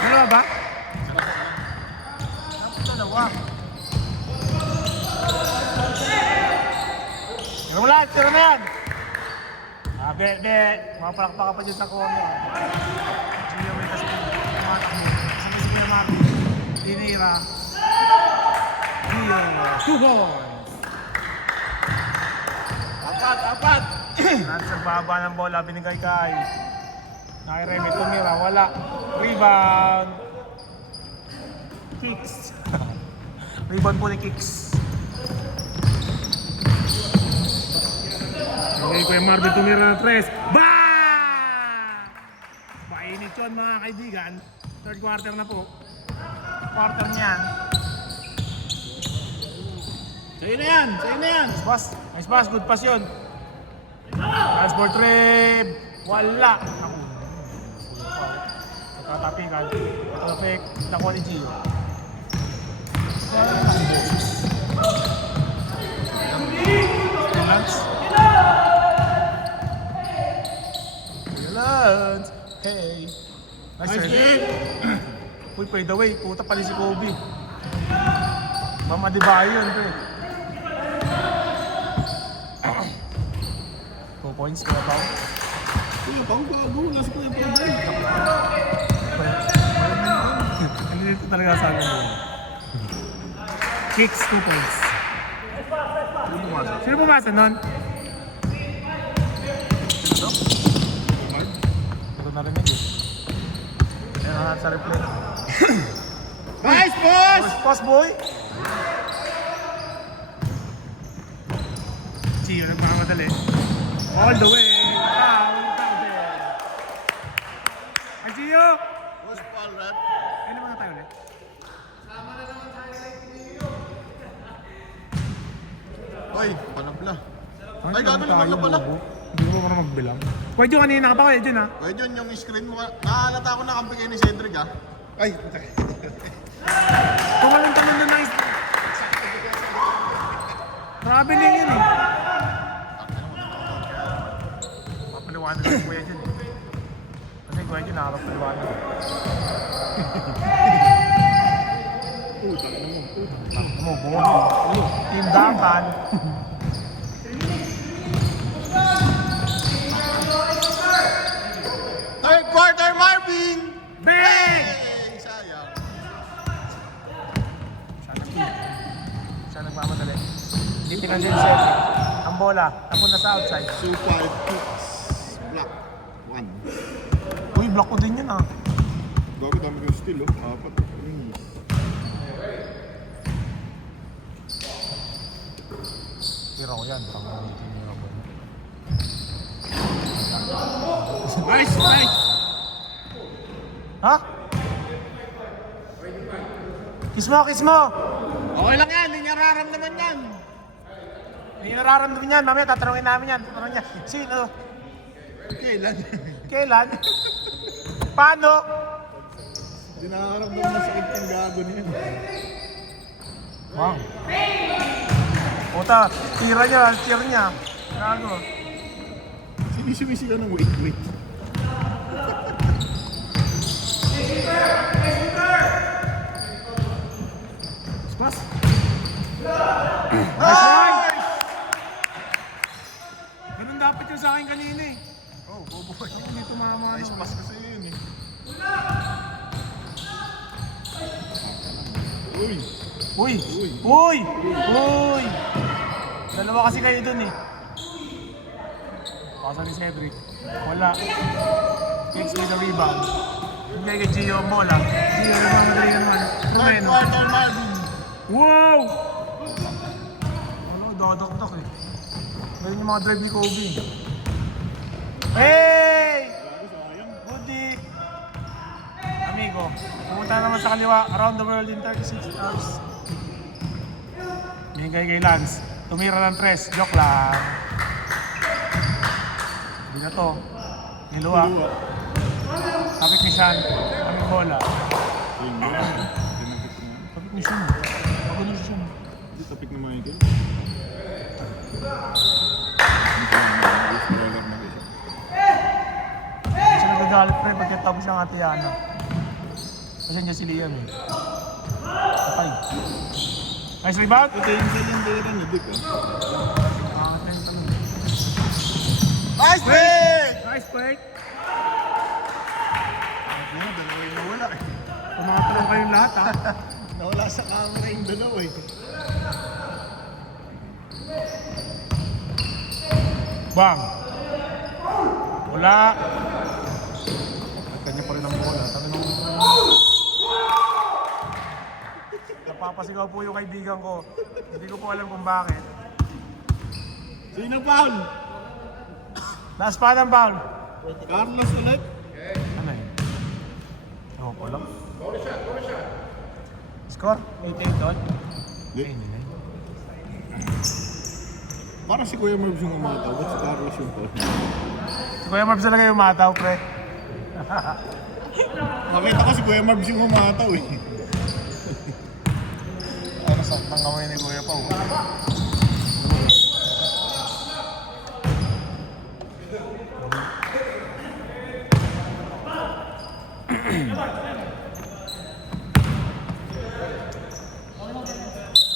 Dalawa ba? Dalawa. Wala, tira na yan. Be. Mapalakpak ka pa dyan sa corner. Gio may kasi tumatakbo. Kasi si Kuya Marco. Tinira. Gio. 2 points. Apat. Nasa baba ng bola, binigay kay Remy, tumira, wala. Rebound. Kicks. Rebound po ni Kicks. Okay, Kuya Marvin tumira ng 3. Bang! Mainit yun mga kaibigan. Third quarter na po. Quarter niyan. Sa'yo na yan. Nice pass, good pass yun. Transport trip. Wala. Ako. Nagkatapikan. Perfect. Nakuha ni Gio. Lance. Hey. Nice game. Uy, by the way, puta pala si Kobe. Mama di ba yun, pre? 2 points, Kuya Pao. Kuya, pang bago. Nasa Kuya Pao. Ano dito talaga sa akin mo? Kicks, 2 points. Sino pumasa nun? Ito na rin yun. Ayan na sa replay. Nice, boss! Pass, boy! Gio, nagmakamadali. All the way! Ay, Gio! Boss, Paul, rap. Ano naman na tayo ulit? Ay, panabla. Ay, Ay, gano'n naman na pala. Hindi ko marunong magbilang. Pwede yung kanina ka pa, Edwin ha? Pwede yun, yung screen mo. Nakahalata ko na kampi kayo ni Cedric ha. Ay, Kung walang tanong na nice. Traveling yun eh. Mapaliwanag ko Kuya Jun. Kasi Kuya Jun nakakapaliwanag. Mo, bungo. Tindakan. third quarter, Marvin! Bang! Hey, sayang. Siya nagmamadali. Hindi pinansin siya. Ang bola, napunta sa outside. So 5 kicks. Block. 1. Uy, block ko din yun ah. Bago dami yung steal, oh. Apat. Tira ko yan. Nice, nice! Ha? Kiss mo, kiss mo! Okay lang yan, hindi niya raramdaman yan. Hindi nararamdaman yan. Mamaya tatanungin namin yan. Tatanungin niya, sino? Kailan? Kailan? Paano? Hindi nakaramdaman na sakit yung gago niya. Wow. Puta, tira niya. Gago. Sinisumisi ka ng wait. Pass. Nice one! Ganun dapat yung sa akin kanina eh. Oh, bobo. Ako hindi tumama. Nice pass kasi yun eh. Uy! Dalawa kasi kayo dun eh. Pasa ni Cedric. Wala. Kicks with the rebound. Hindi kay Gio ang bola. Gio naman madali naman. Third Romeno. quarter, Marvin! Wow! Ano, dadakdak eh. Ganyan yung mga drive ni Kobe. Hey! Goodie! Amigo, pumunta naman sa kaliwa. Around the world in 36 hours. Binigay kay Lance. Tumira ng 3. Joke lang. Hindi na to. Niluwa. Kapit ni Sean. Aming bola. Kapit ni Sean. Ako ni Sean. Hindi tapik na Michael. Kasi nagagalit pre pagkatapos siyang ate Yana. Kasi niya si Liam eh. Patay. Nice rebound! Ito yung kailan dira ni Dick ah. Pangatay yung tanong. Nice play! Nice break! Ano, dalawa yung nawala eh. Tumakatulong kayong lahat ha. Nawala sa camera yung dalawa eh. Bang! Wala! Kanya pa rin ang bola. Tanong napapasigaw po yung kaibigan ko. Hindi ko po alam kung bakit. Sino foul? Last pa ng foul. Carlos ulit? Ano yun? Ewan ko lang. Score? 88 doon? Hindi. Hindi na yun. Parang si Kuya Mervs yung umataw. Ba't si Carlos yung foul? Si Kuya Marbs talaga yung mataw, pre. Nakita ko si Kuya Mervs yung umataw eh. Ano sa ng kamay ni Kuya Pao?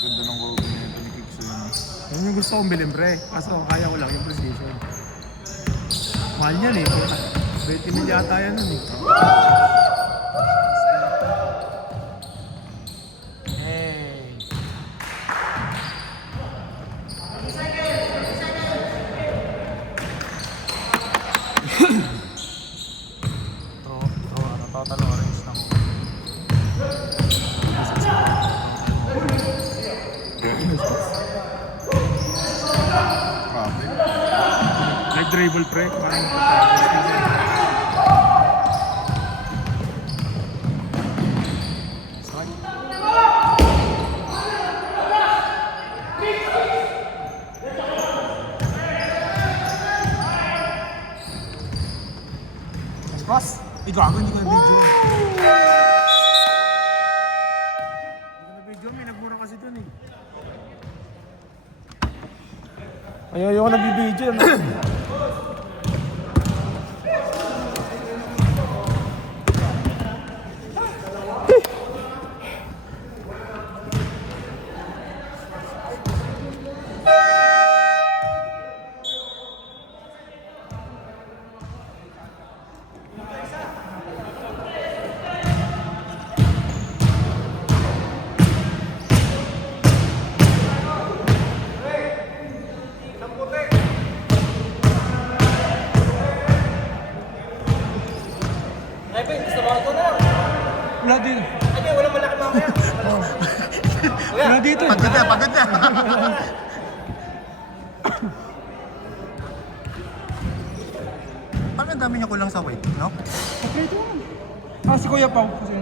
Ganda ng goal ni Anthony Kicks yun. Yun yung gusto kong bilhin, pre. Kaso kaya ko lang yung precision. Mahal yan eh. 20 mil yata yan nun eh. Hey! Total orange na mo. Grabe. Nag-dribble pre. Parang Gago, hindi ko na-video. Hindi ko na-video, may nagmura kasi dun eh. Ayoko nag-video. Wala din. Wala dito eh. Pagod na, pagod na. Parang ang dami niya kulang sa weight, no? Patrito. Si Kuya Pao. Kasi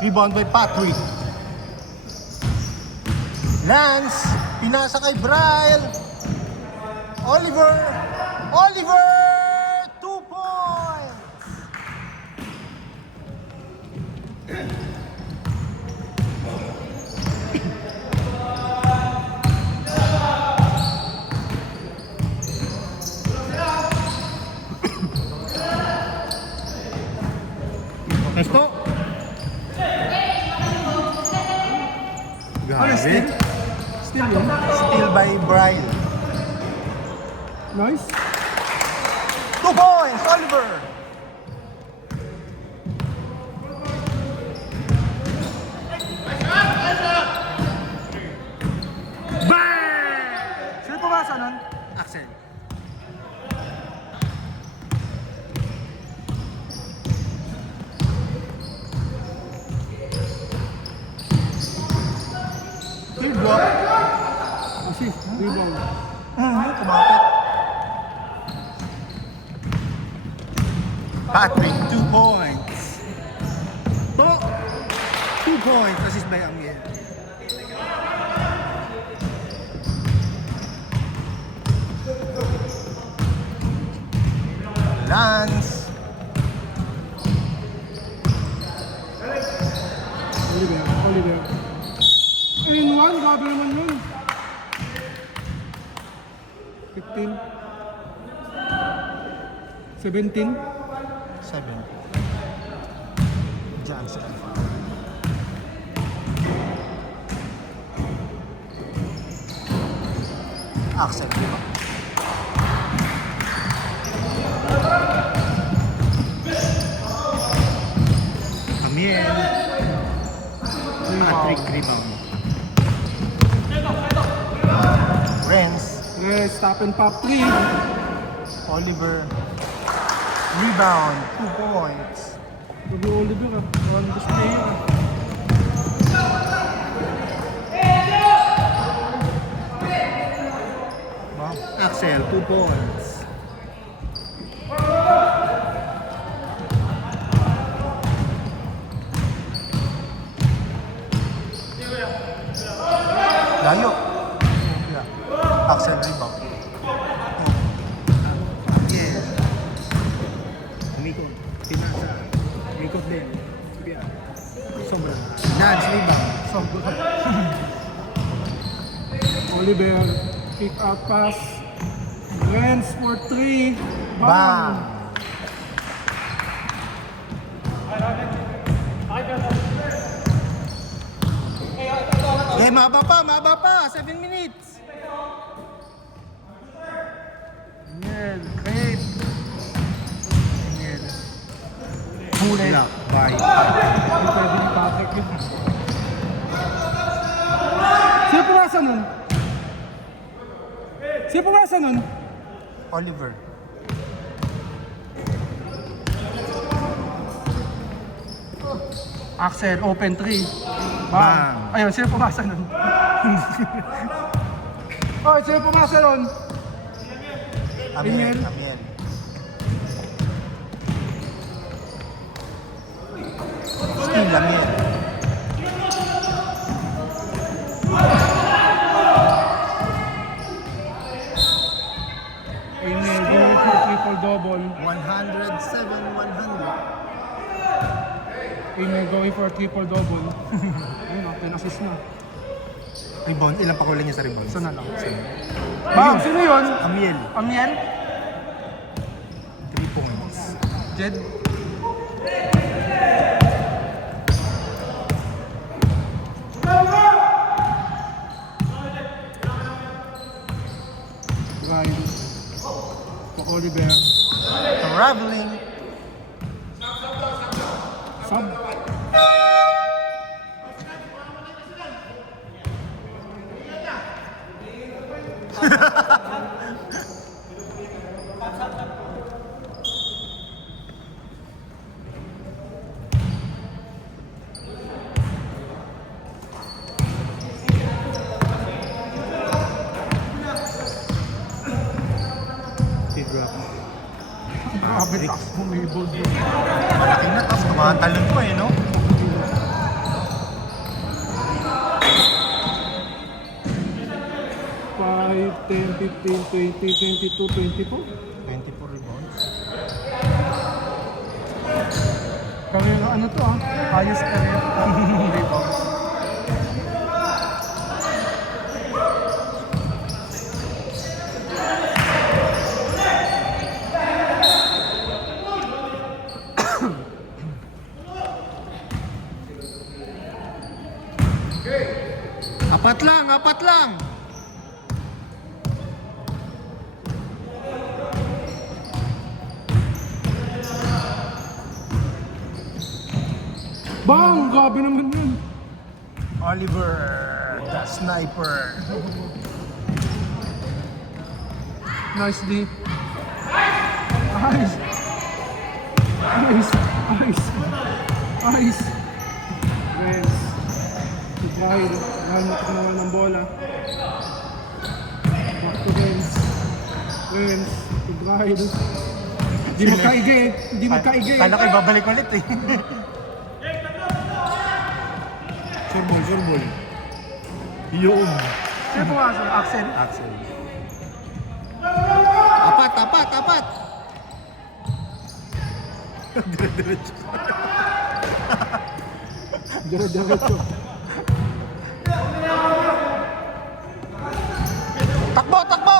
Rebound by Patrick. Lance, pinasa kay Bryle. Oliver, 2 points. Esto. Grabe. Still yun. Steal by Bryle. Nice. 2 points, Oliver. sino pumasa nun? Axel. Third block. Assist. Rebound. Kumapit. Patrick, 2 points. To, 2 points. Assist by Amiel. Lance. Oliver. In one, grabe naman yun. 15. 17. 7. Johnson. Axel, di ba? Amiel. Patrick, rebound. Renz. Yes, stop and pop 3. Oliver. Rebound, 2 points. Sabi Oliver ah. Parang gusto player ah. Axel, 2 points. Layo. Yeah. Axel, rebound. Yes. Umikot. Pinasa. Umikot din. Sige. Sobra. Nance, rebound. Sobra. Oliver, kick out pass. Renz for 3. Bang! Maba pa. 7 minutes. Daniel, great. Daniel. Huli. Bye. Hindi pwede ni Patrick yun. Sino pumasa nun? Sino pumasa nun? Oliver. Axel, open 3. Bang! Ayun, sino pumasa nun? Oh, sino pumasa nun? Amiel. Amiel. Amiel. lang yan. Amen, going for triple-double. 107, 100. Amen, going for triple-double. Ayun o, 10 assist na. Rebound, ilang pa kulang niya sa rebound? Isa na lang. Bang, sino yun? Amiel, Amiel? 3 points. Jed? Ryan. To Oliver. Traveling. Sub. T-drop. Grabe, tax mo may ball bro. Malaki na, tapos tumatalon pa eh, no? Five, 10, 15, 20, 22, 24. 24 rebounds. Karera ano to ah? Highest career rebounds. Apat lang, apat lang! Bang! Grabe naman yun. Oliver, the sniper. Nice D. Nice. Nice. Nice. Nice. Nice. Si Brian. Brian mo nawal ng bola. Back to Renz. Renz. Si Brian. Hindi magkaigi. Hindi magkaigi. Kala ko ibabalik ulit eh. Surbol, surbol. Yung. Sino pumasok? Axel. Axel. Apat, apat, apat! Dire-diretso. Dire-diretso. Takbo, takbo!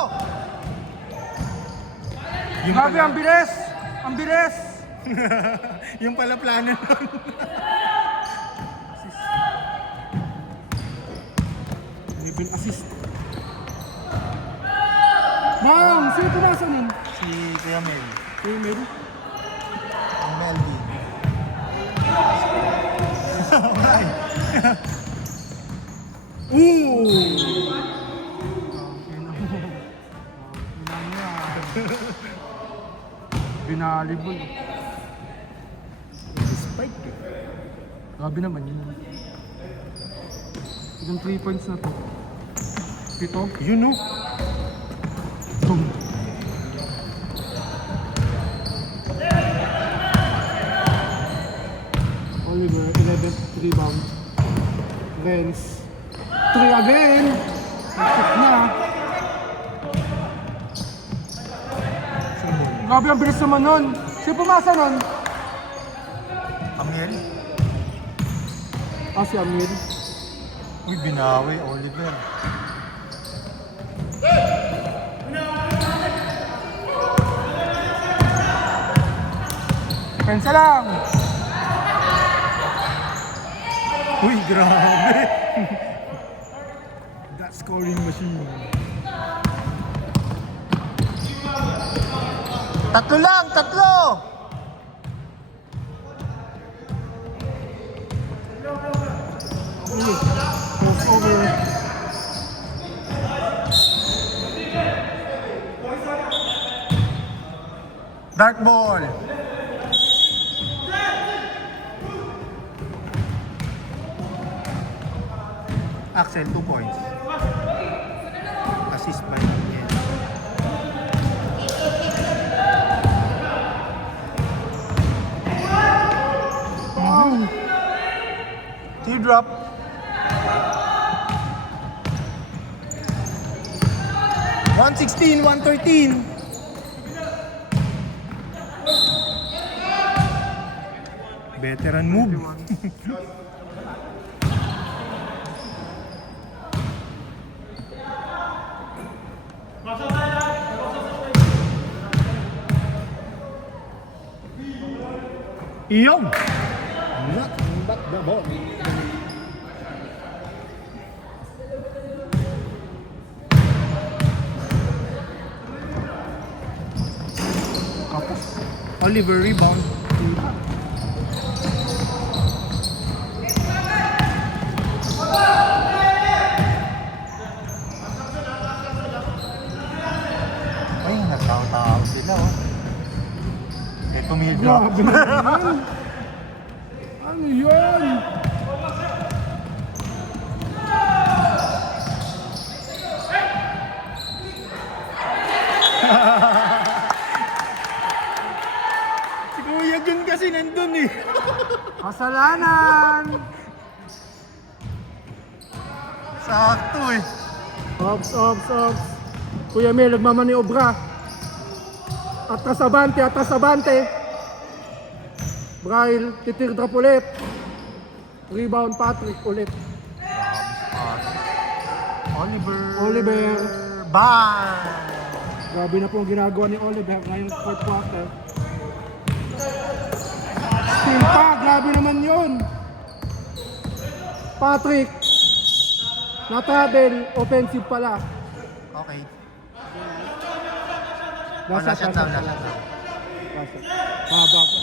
Yung Grabe, pala- ang bilis! Ang bilis! yung pala plano nun. 11 assist. Bang! Sino pumasa nun? Si Kuya Mel. Hey, Mel. Ang Meldy. Ooh! Binalibol. Spike eh. Grabe naman yun. Ilang 3 points na to. Pito. You know? Boom. Oliver, 11th rebound. Renz. 3 again! Nagtik na. Grabe ang bilis naman nun. Sino pumasa nun? Amiel? Ah, si Amir. Uy, binawi, Oliver. Pensa lang! Uy, grabe. That scoring machine. Tatlo lang, tatlo! Crossover. Dark ball. Axel, 2 points. Assist by Daniel. Bang! drop. $116, $113. Veteran move. Iyon! Nothing but the ball. Kapos. Oliver rebound. Ay, nagtao-tao sila oh. Ito may drop. Grabe naman. Ano yun? Si Kuya Jun kasi nandun eh. Kasalanan! Sakto eh. Ops. Kuya Mel, nagmamaniobra. Atras abante. Braille, titirdrap ulit. Rebound Patrick ulit. Oliver. Bang! Grabe na po ang ginagawa ni Oliver ngayong fourth quarter. Steal pa, grabe naman yun. Patrick, na-travel, offensive pala. Okay. Nasa Last shot down. Haba pa.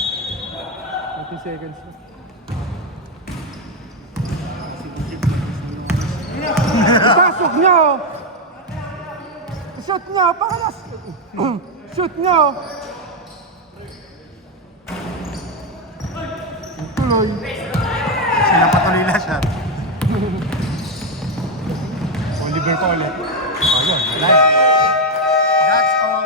30 seconds na. Pasok nyo! Shoot nyo! Pakalas! Shoot nyo! Tuloy. Sila patuloy na shot. Oliver pa ulit. Oh, yun. Nice. That's all.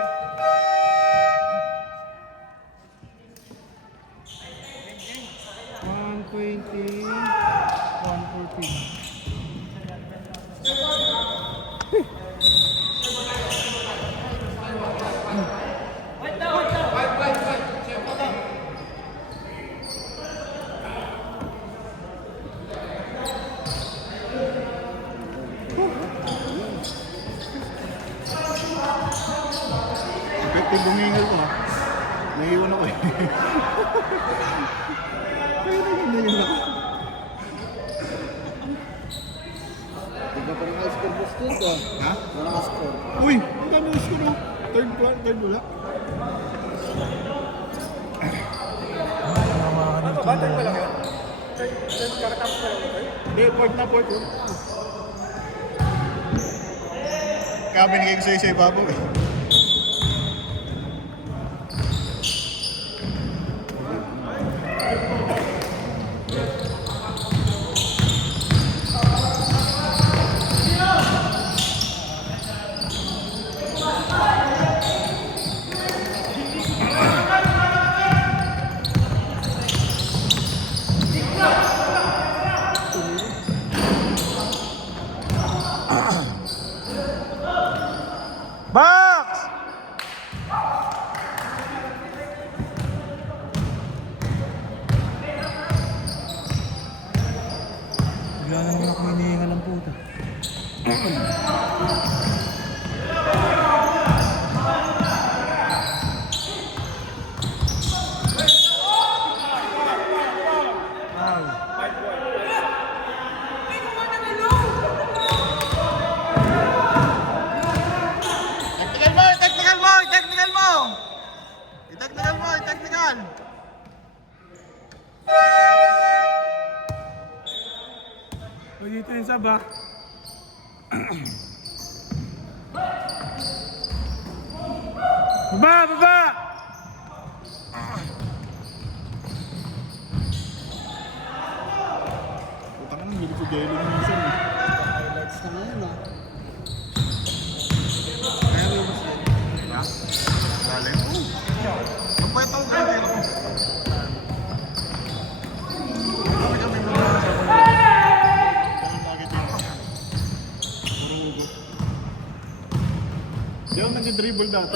$120, $114. Effective bumingal ko. Naiiwan ako eh. Di ba parang high-score boss dito? Ha? Wala ka-score. Uy! Ang dami ng score oh. Third wala. Ano ba? Third pa lang yun? Hindi, fourth na. Kaya binigay ko sa'yo sa ibabaw eh. Box! Bigla na naman ako hinihinga ng puta. Technical! O dito yung saba. Baba! Putang na, hindi ko gelo ng minsan eh. Highlights na ngayon ah. Kaya may mas yan. Ha? Galing? Oo. Magpahit ako ganyan ako. Kami mga sa Di ako nag-dribble dati.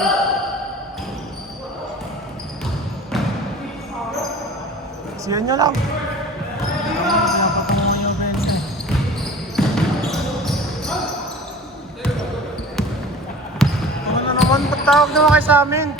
Siyan nyo lang. Napatungan yung bench eh. Ano na naman, patawag naman kayo sa amin.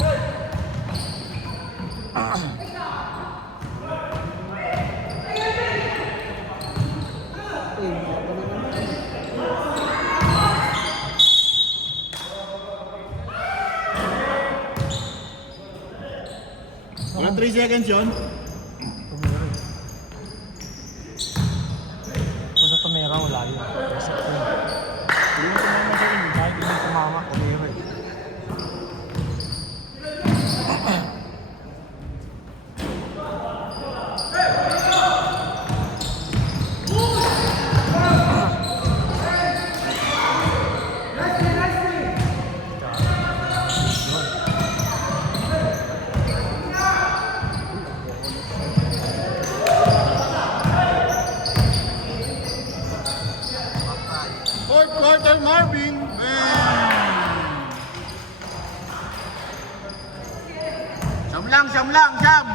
Wala 3 seconds yun. Basta tumira, wala yun. Reset ko yun. Hindi mo tumama sa akin. Kahit hindi tumama, tumira eh. Fourth quarter, Marvin. Siyam lang, siyam.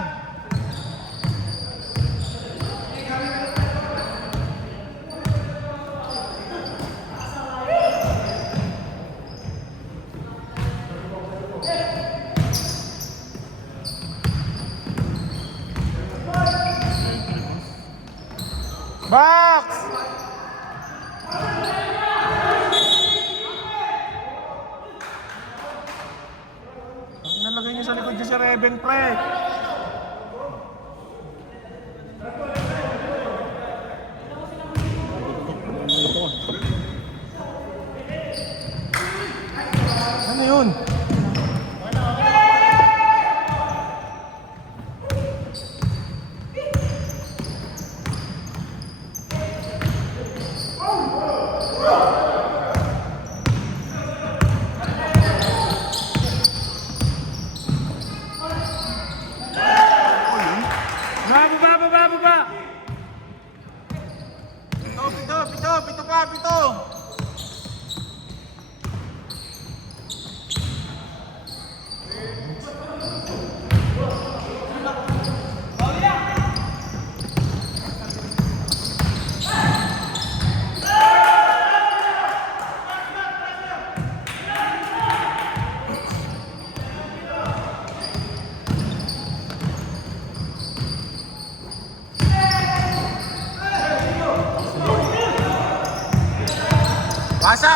Box! Ang nalagay niya sa likod niya si Reven, pre. Ano yun? Baba! Pito.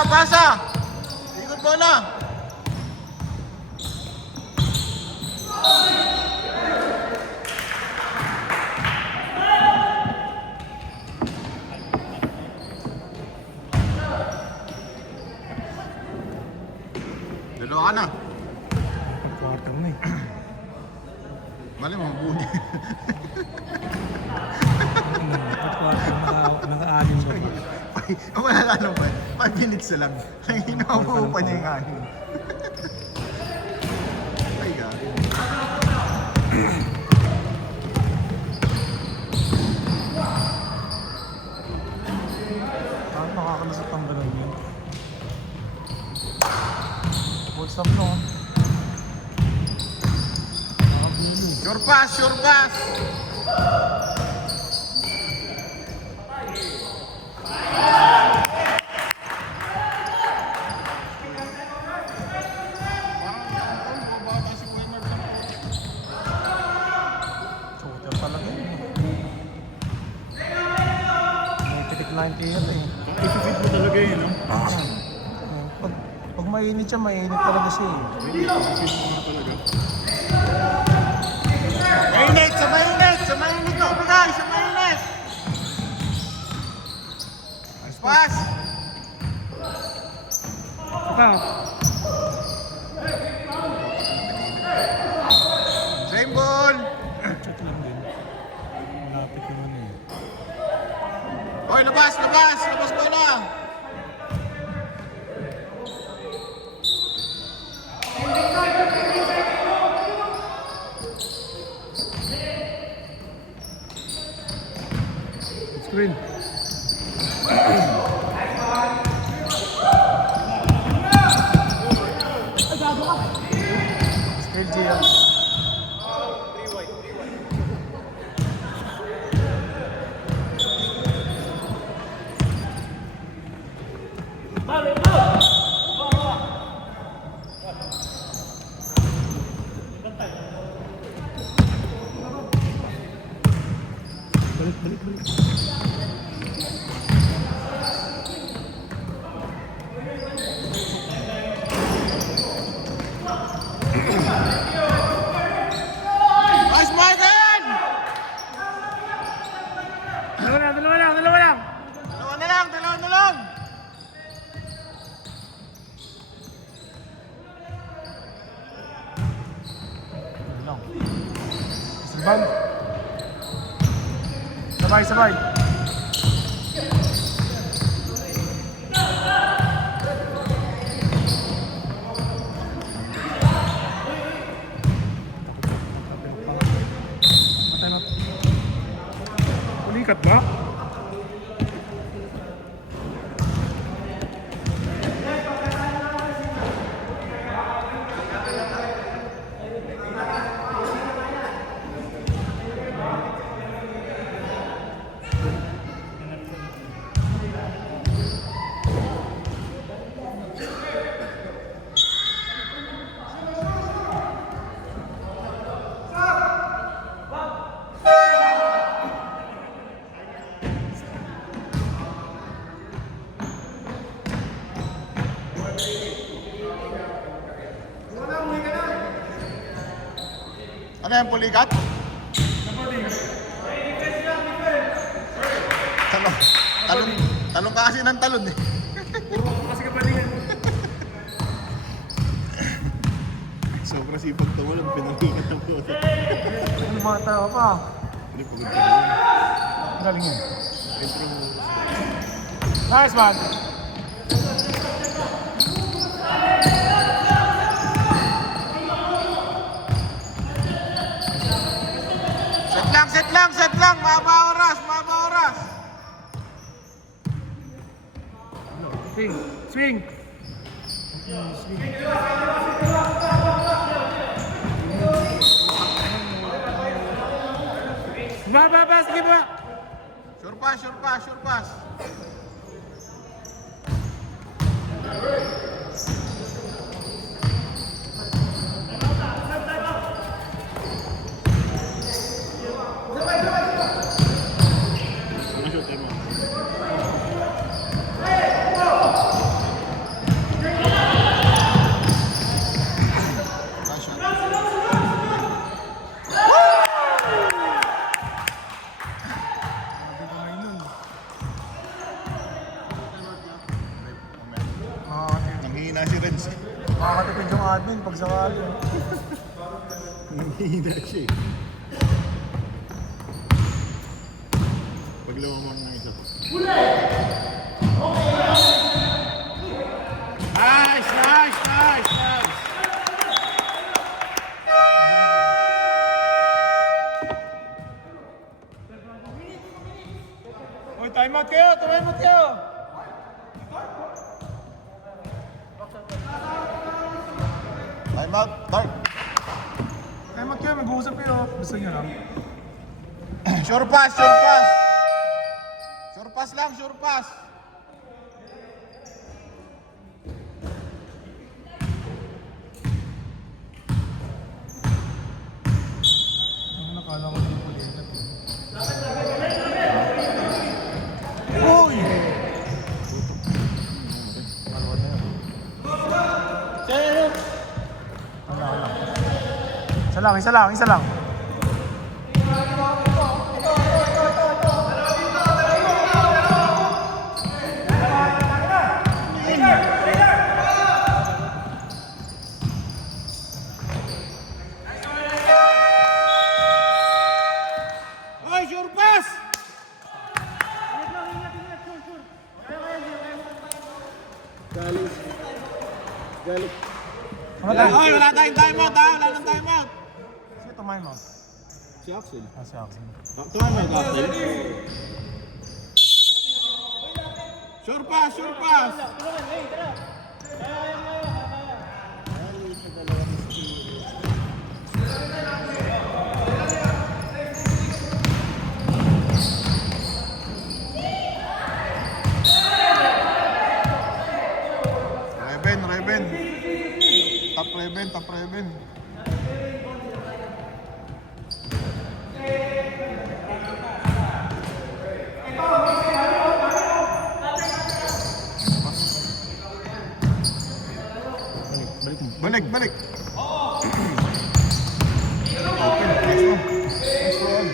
Pasa! Ikot bola! Dalawa ka na. Quarter na eh. Mali mo, buni. Naka-anim ba? Wala lalo pa. 5 minutes na lang. Hinabuo pa niya yung anin. Ay, gagi. Bakit nakakalasot ang ganun yun? Full stop no? Nakabili. Sure pass! Shooter talaga yun. May pitik 90 yan eh. Isipid mo talaga yun, no? Pag mainit siya, mainit talaga siya eh. Isipid mo talaga. Mainit! Sa mainit ko, bigay! Sa mainit! Pass! Same ball! Check lang din. Malapit yung ano eh. Hoy, labas bola! Screen. Nice, Morgan! Dalawa lang, dalawa lang, dalawa lang. Dalawa na lang, dalawa na lang! Silban. Sabay, sabay. Ulikat ba? Ano yan, pulikat? Talong ka kasi ng talon eh. Kasi kapalingan. Sobra sipag tumalon, pinalikat ang puso. Ano mga tao pa? Hindi, pagod ka rin. Galing yun. Intro. Nice man! Set lang! Mahaba oras, mahaba oras! Swing! Swing! Ba, sige ba? Sure pass, sure pass, sure pass. Nanghihina si Renz. Makakatipid yung admin pag sakali. Nanghihina siya eh. Paglawang mo ng isa. Nice, nice, nice, nice! Uy, time out kayo! Time out kayo! Time out, Dark. Time out kayo, mag-uusap kayo. Gusto nyo lang. Sure pass, sure pass. Sure pass lang, sure pass. Ang nakala ko yung pulikat eh. Uy! Isa lang, isa lang. Uy, sure pass! Uy, wala tayong time out ha, wala nang time out. Sino tumayin mo? Si Axel. Ah, si Axel. Tumahan mo yung Axel. Sure pass, sure pass. Reven. Top Reven. Balik, balik. Open, nice one. Nice one.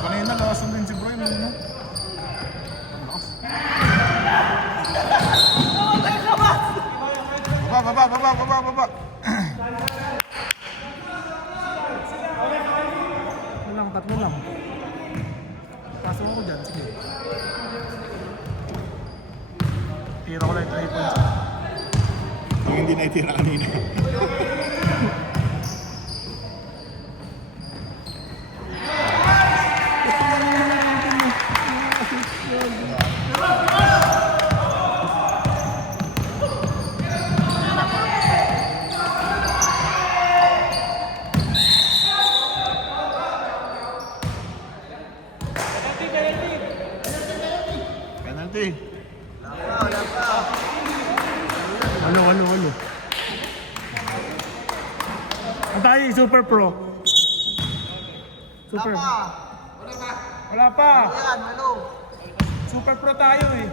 Kanina lakas din si Brian, no? Baba. Ano lang, tatlo lang. Pasok ako dyan, sige. Tira ko lang 3 points. Yung hindi naitira kanina. Penalty. Ano? Ang tayo, Super Pro. Super. Wala pa. Super Pro tayo eh.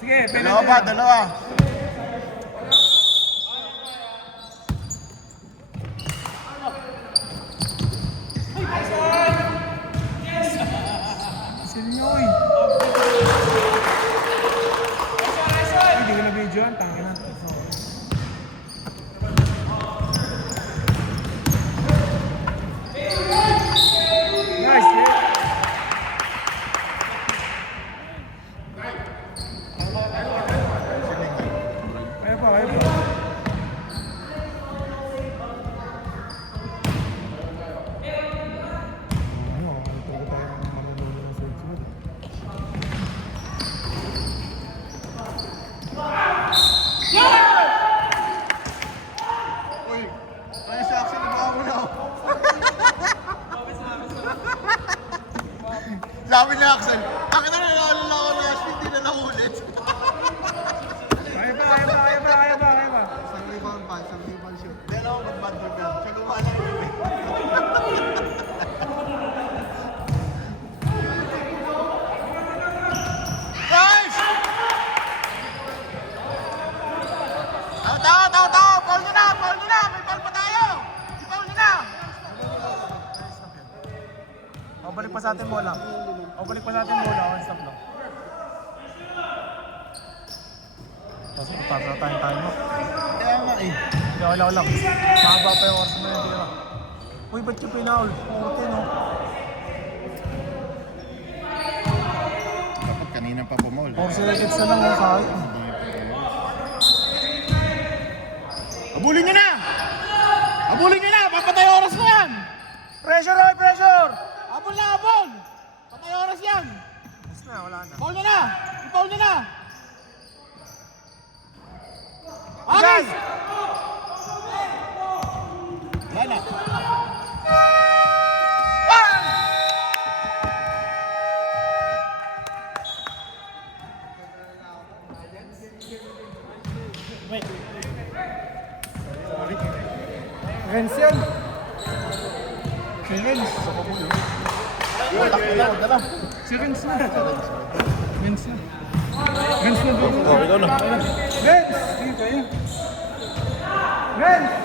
Sige, Dalawa pa, dalawa. Sinyoy. Hindi ko na video ang tangin na. Nice, yeah. Kaya pa. Uy, ano si Axel na baka muna ako? Sabi ni Axel, akin na nalala ako na Ashwin, hindi na nakulit. Kaya pa. Isang rebound shoot. Dahil ako mag-bad trip yan. Siya gumala yun. Nice! Tao! Foul nyo na! May foul pa tayo! I-foul nyo na! Balik pa sa atin bola. One stop lang. Tapos patasa na tayong time mo. Kaya nga eh. Hindi, wala lang. Mahaba pa yung oras mo yun, tira. Uy, ba't yung pinaul? Puti, no? Dapat kanina pa pumol. 4 seconds na lang yung sa akin. Abulin nyo na! Papatay oras na yan! Pressure, oy! Pressure! Abol na! Patay oras yan! Mas na, wala na. Foul nyo na! I-foul nyo na! Guys! Wala na. Renz yan. Si Renz. Dala. Si Renz na. Renz na doon. Oh, ikaw na. Renz! Sige kayo. Renz!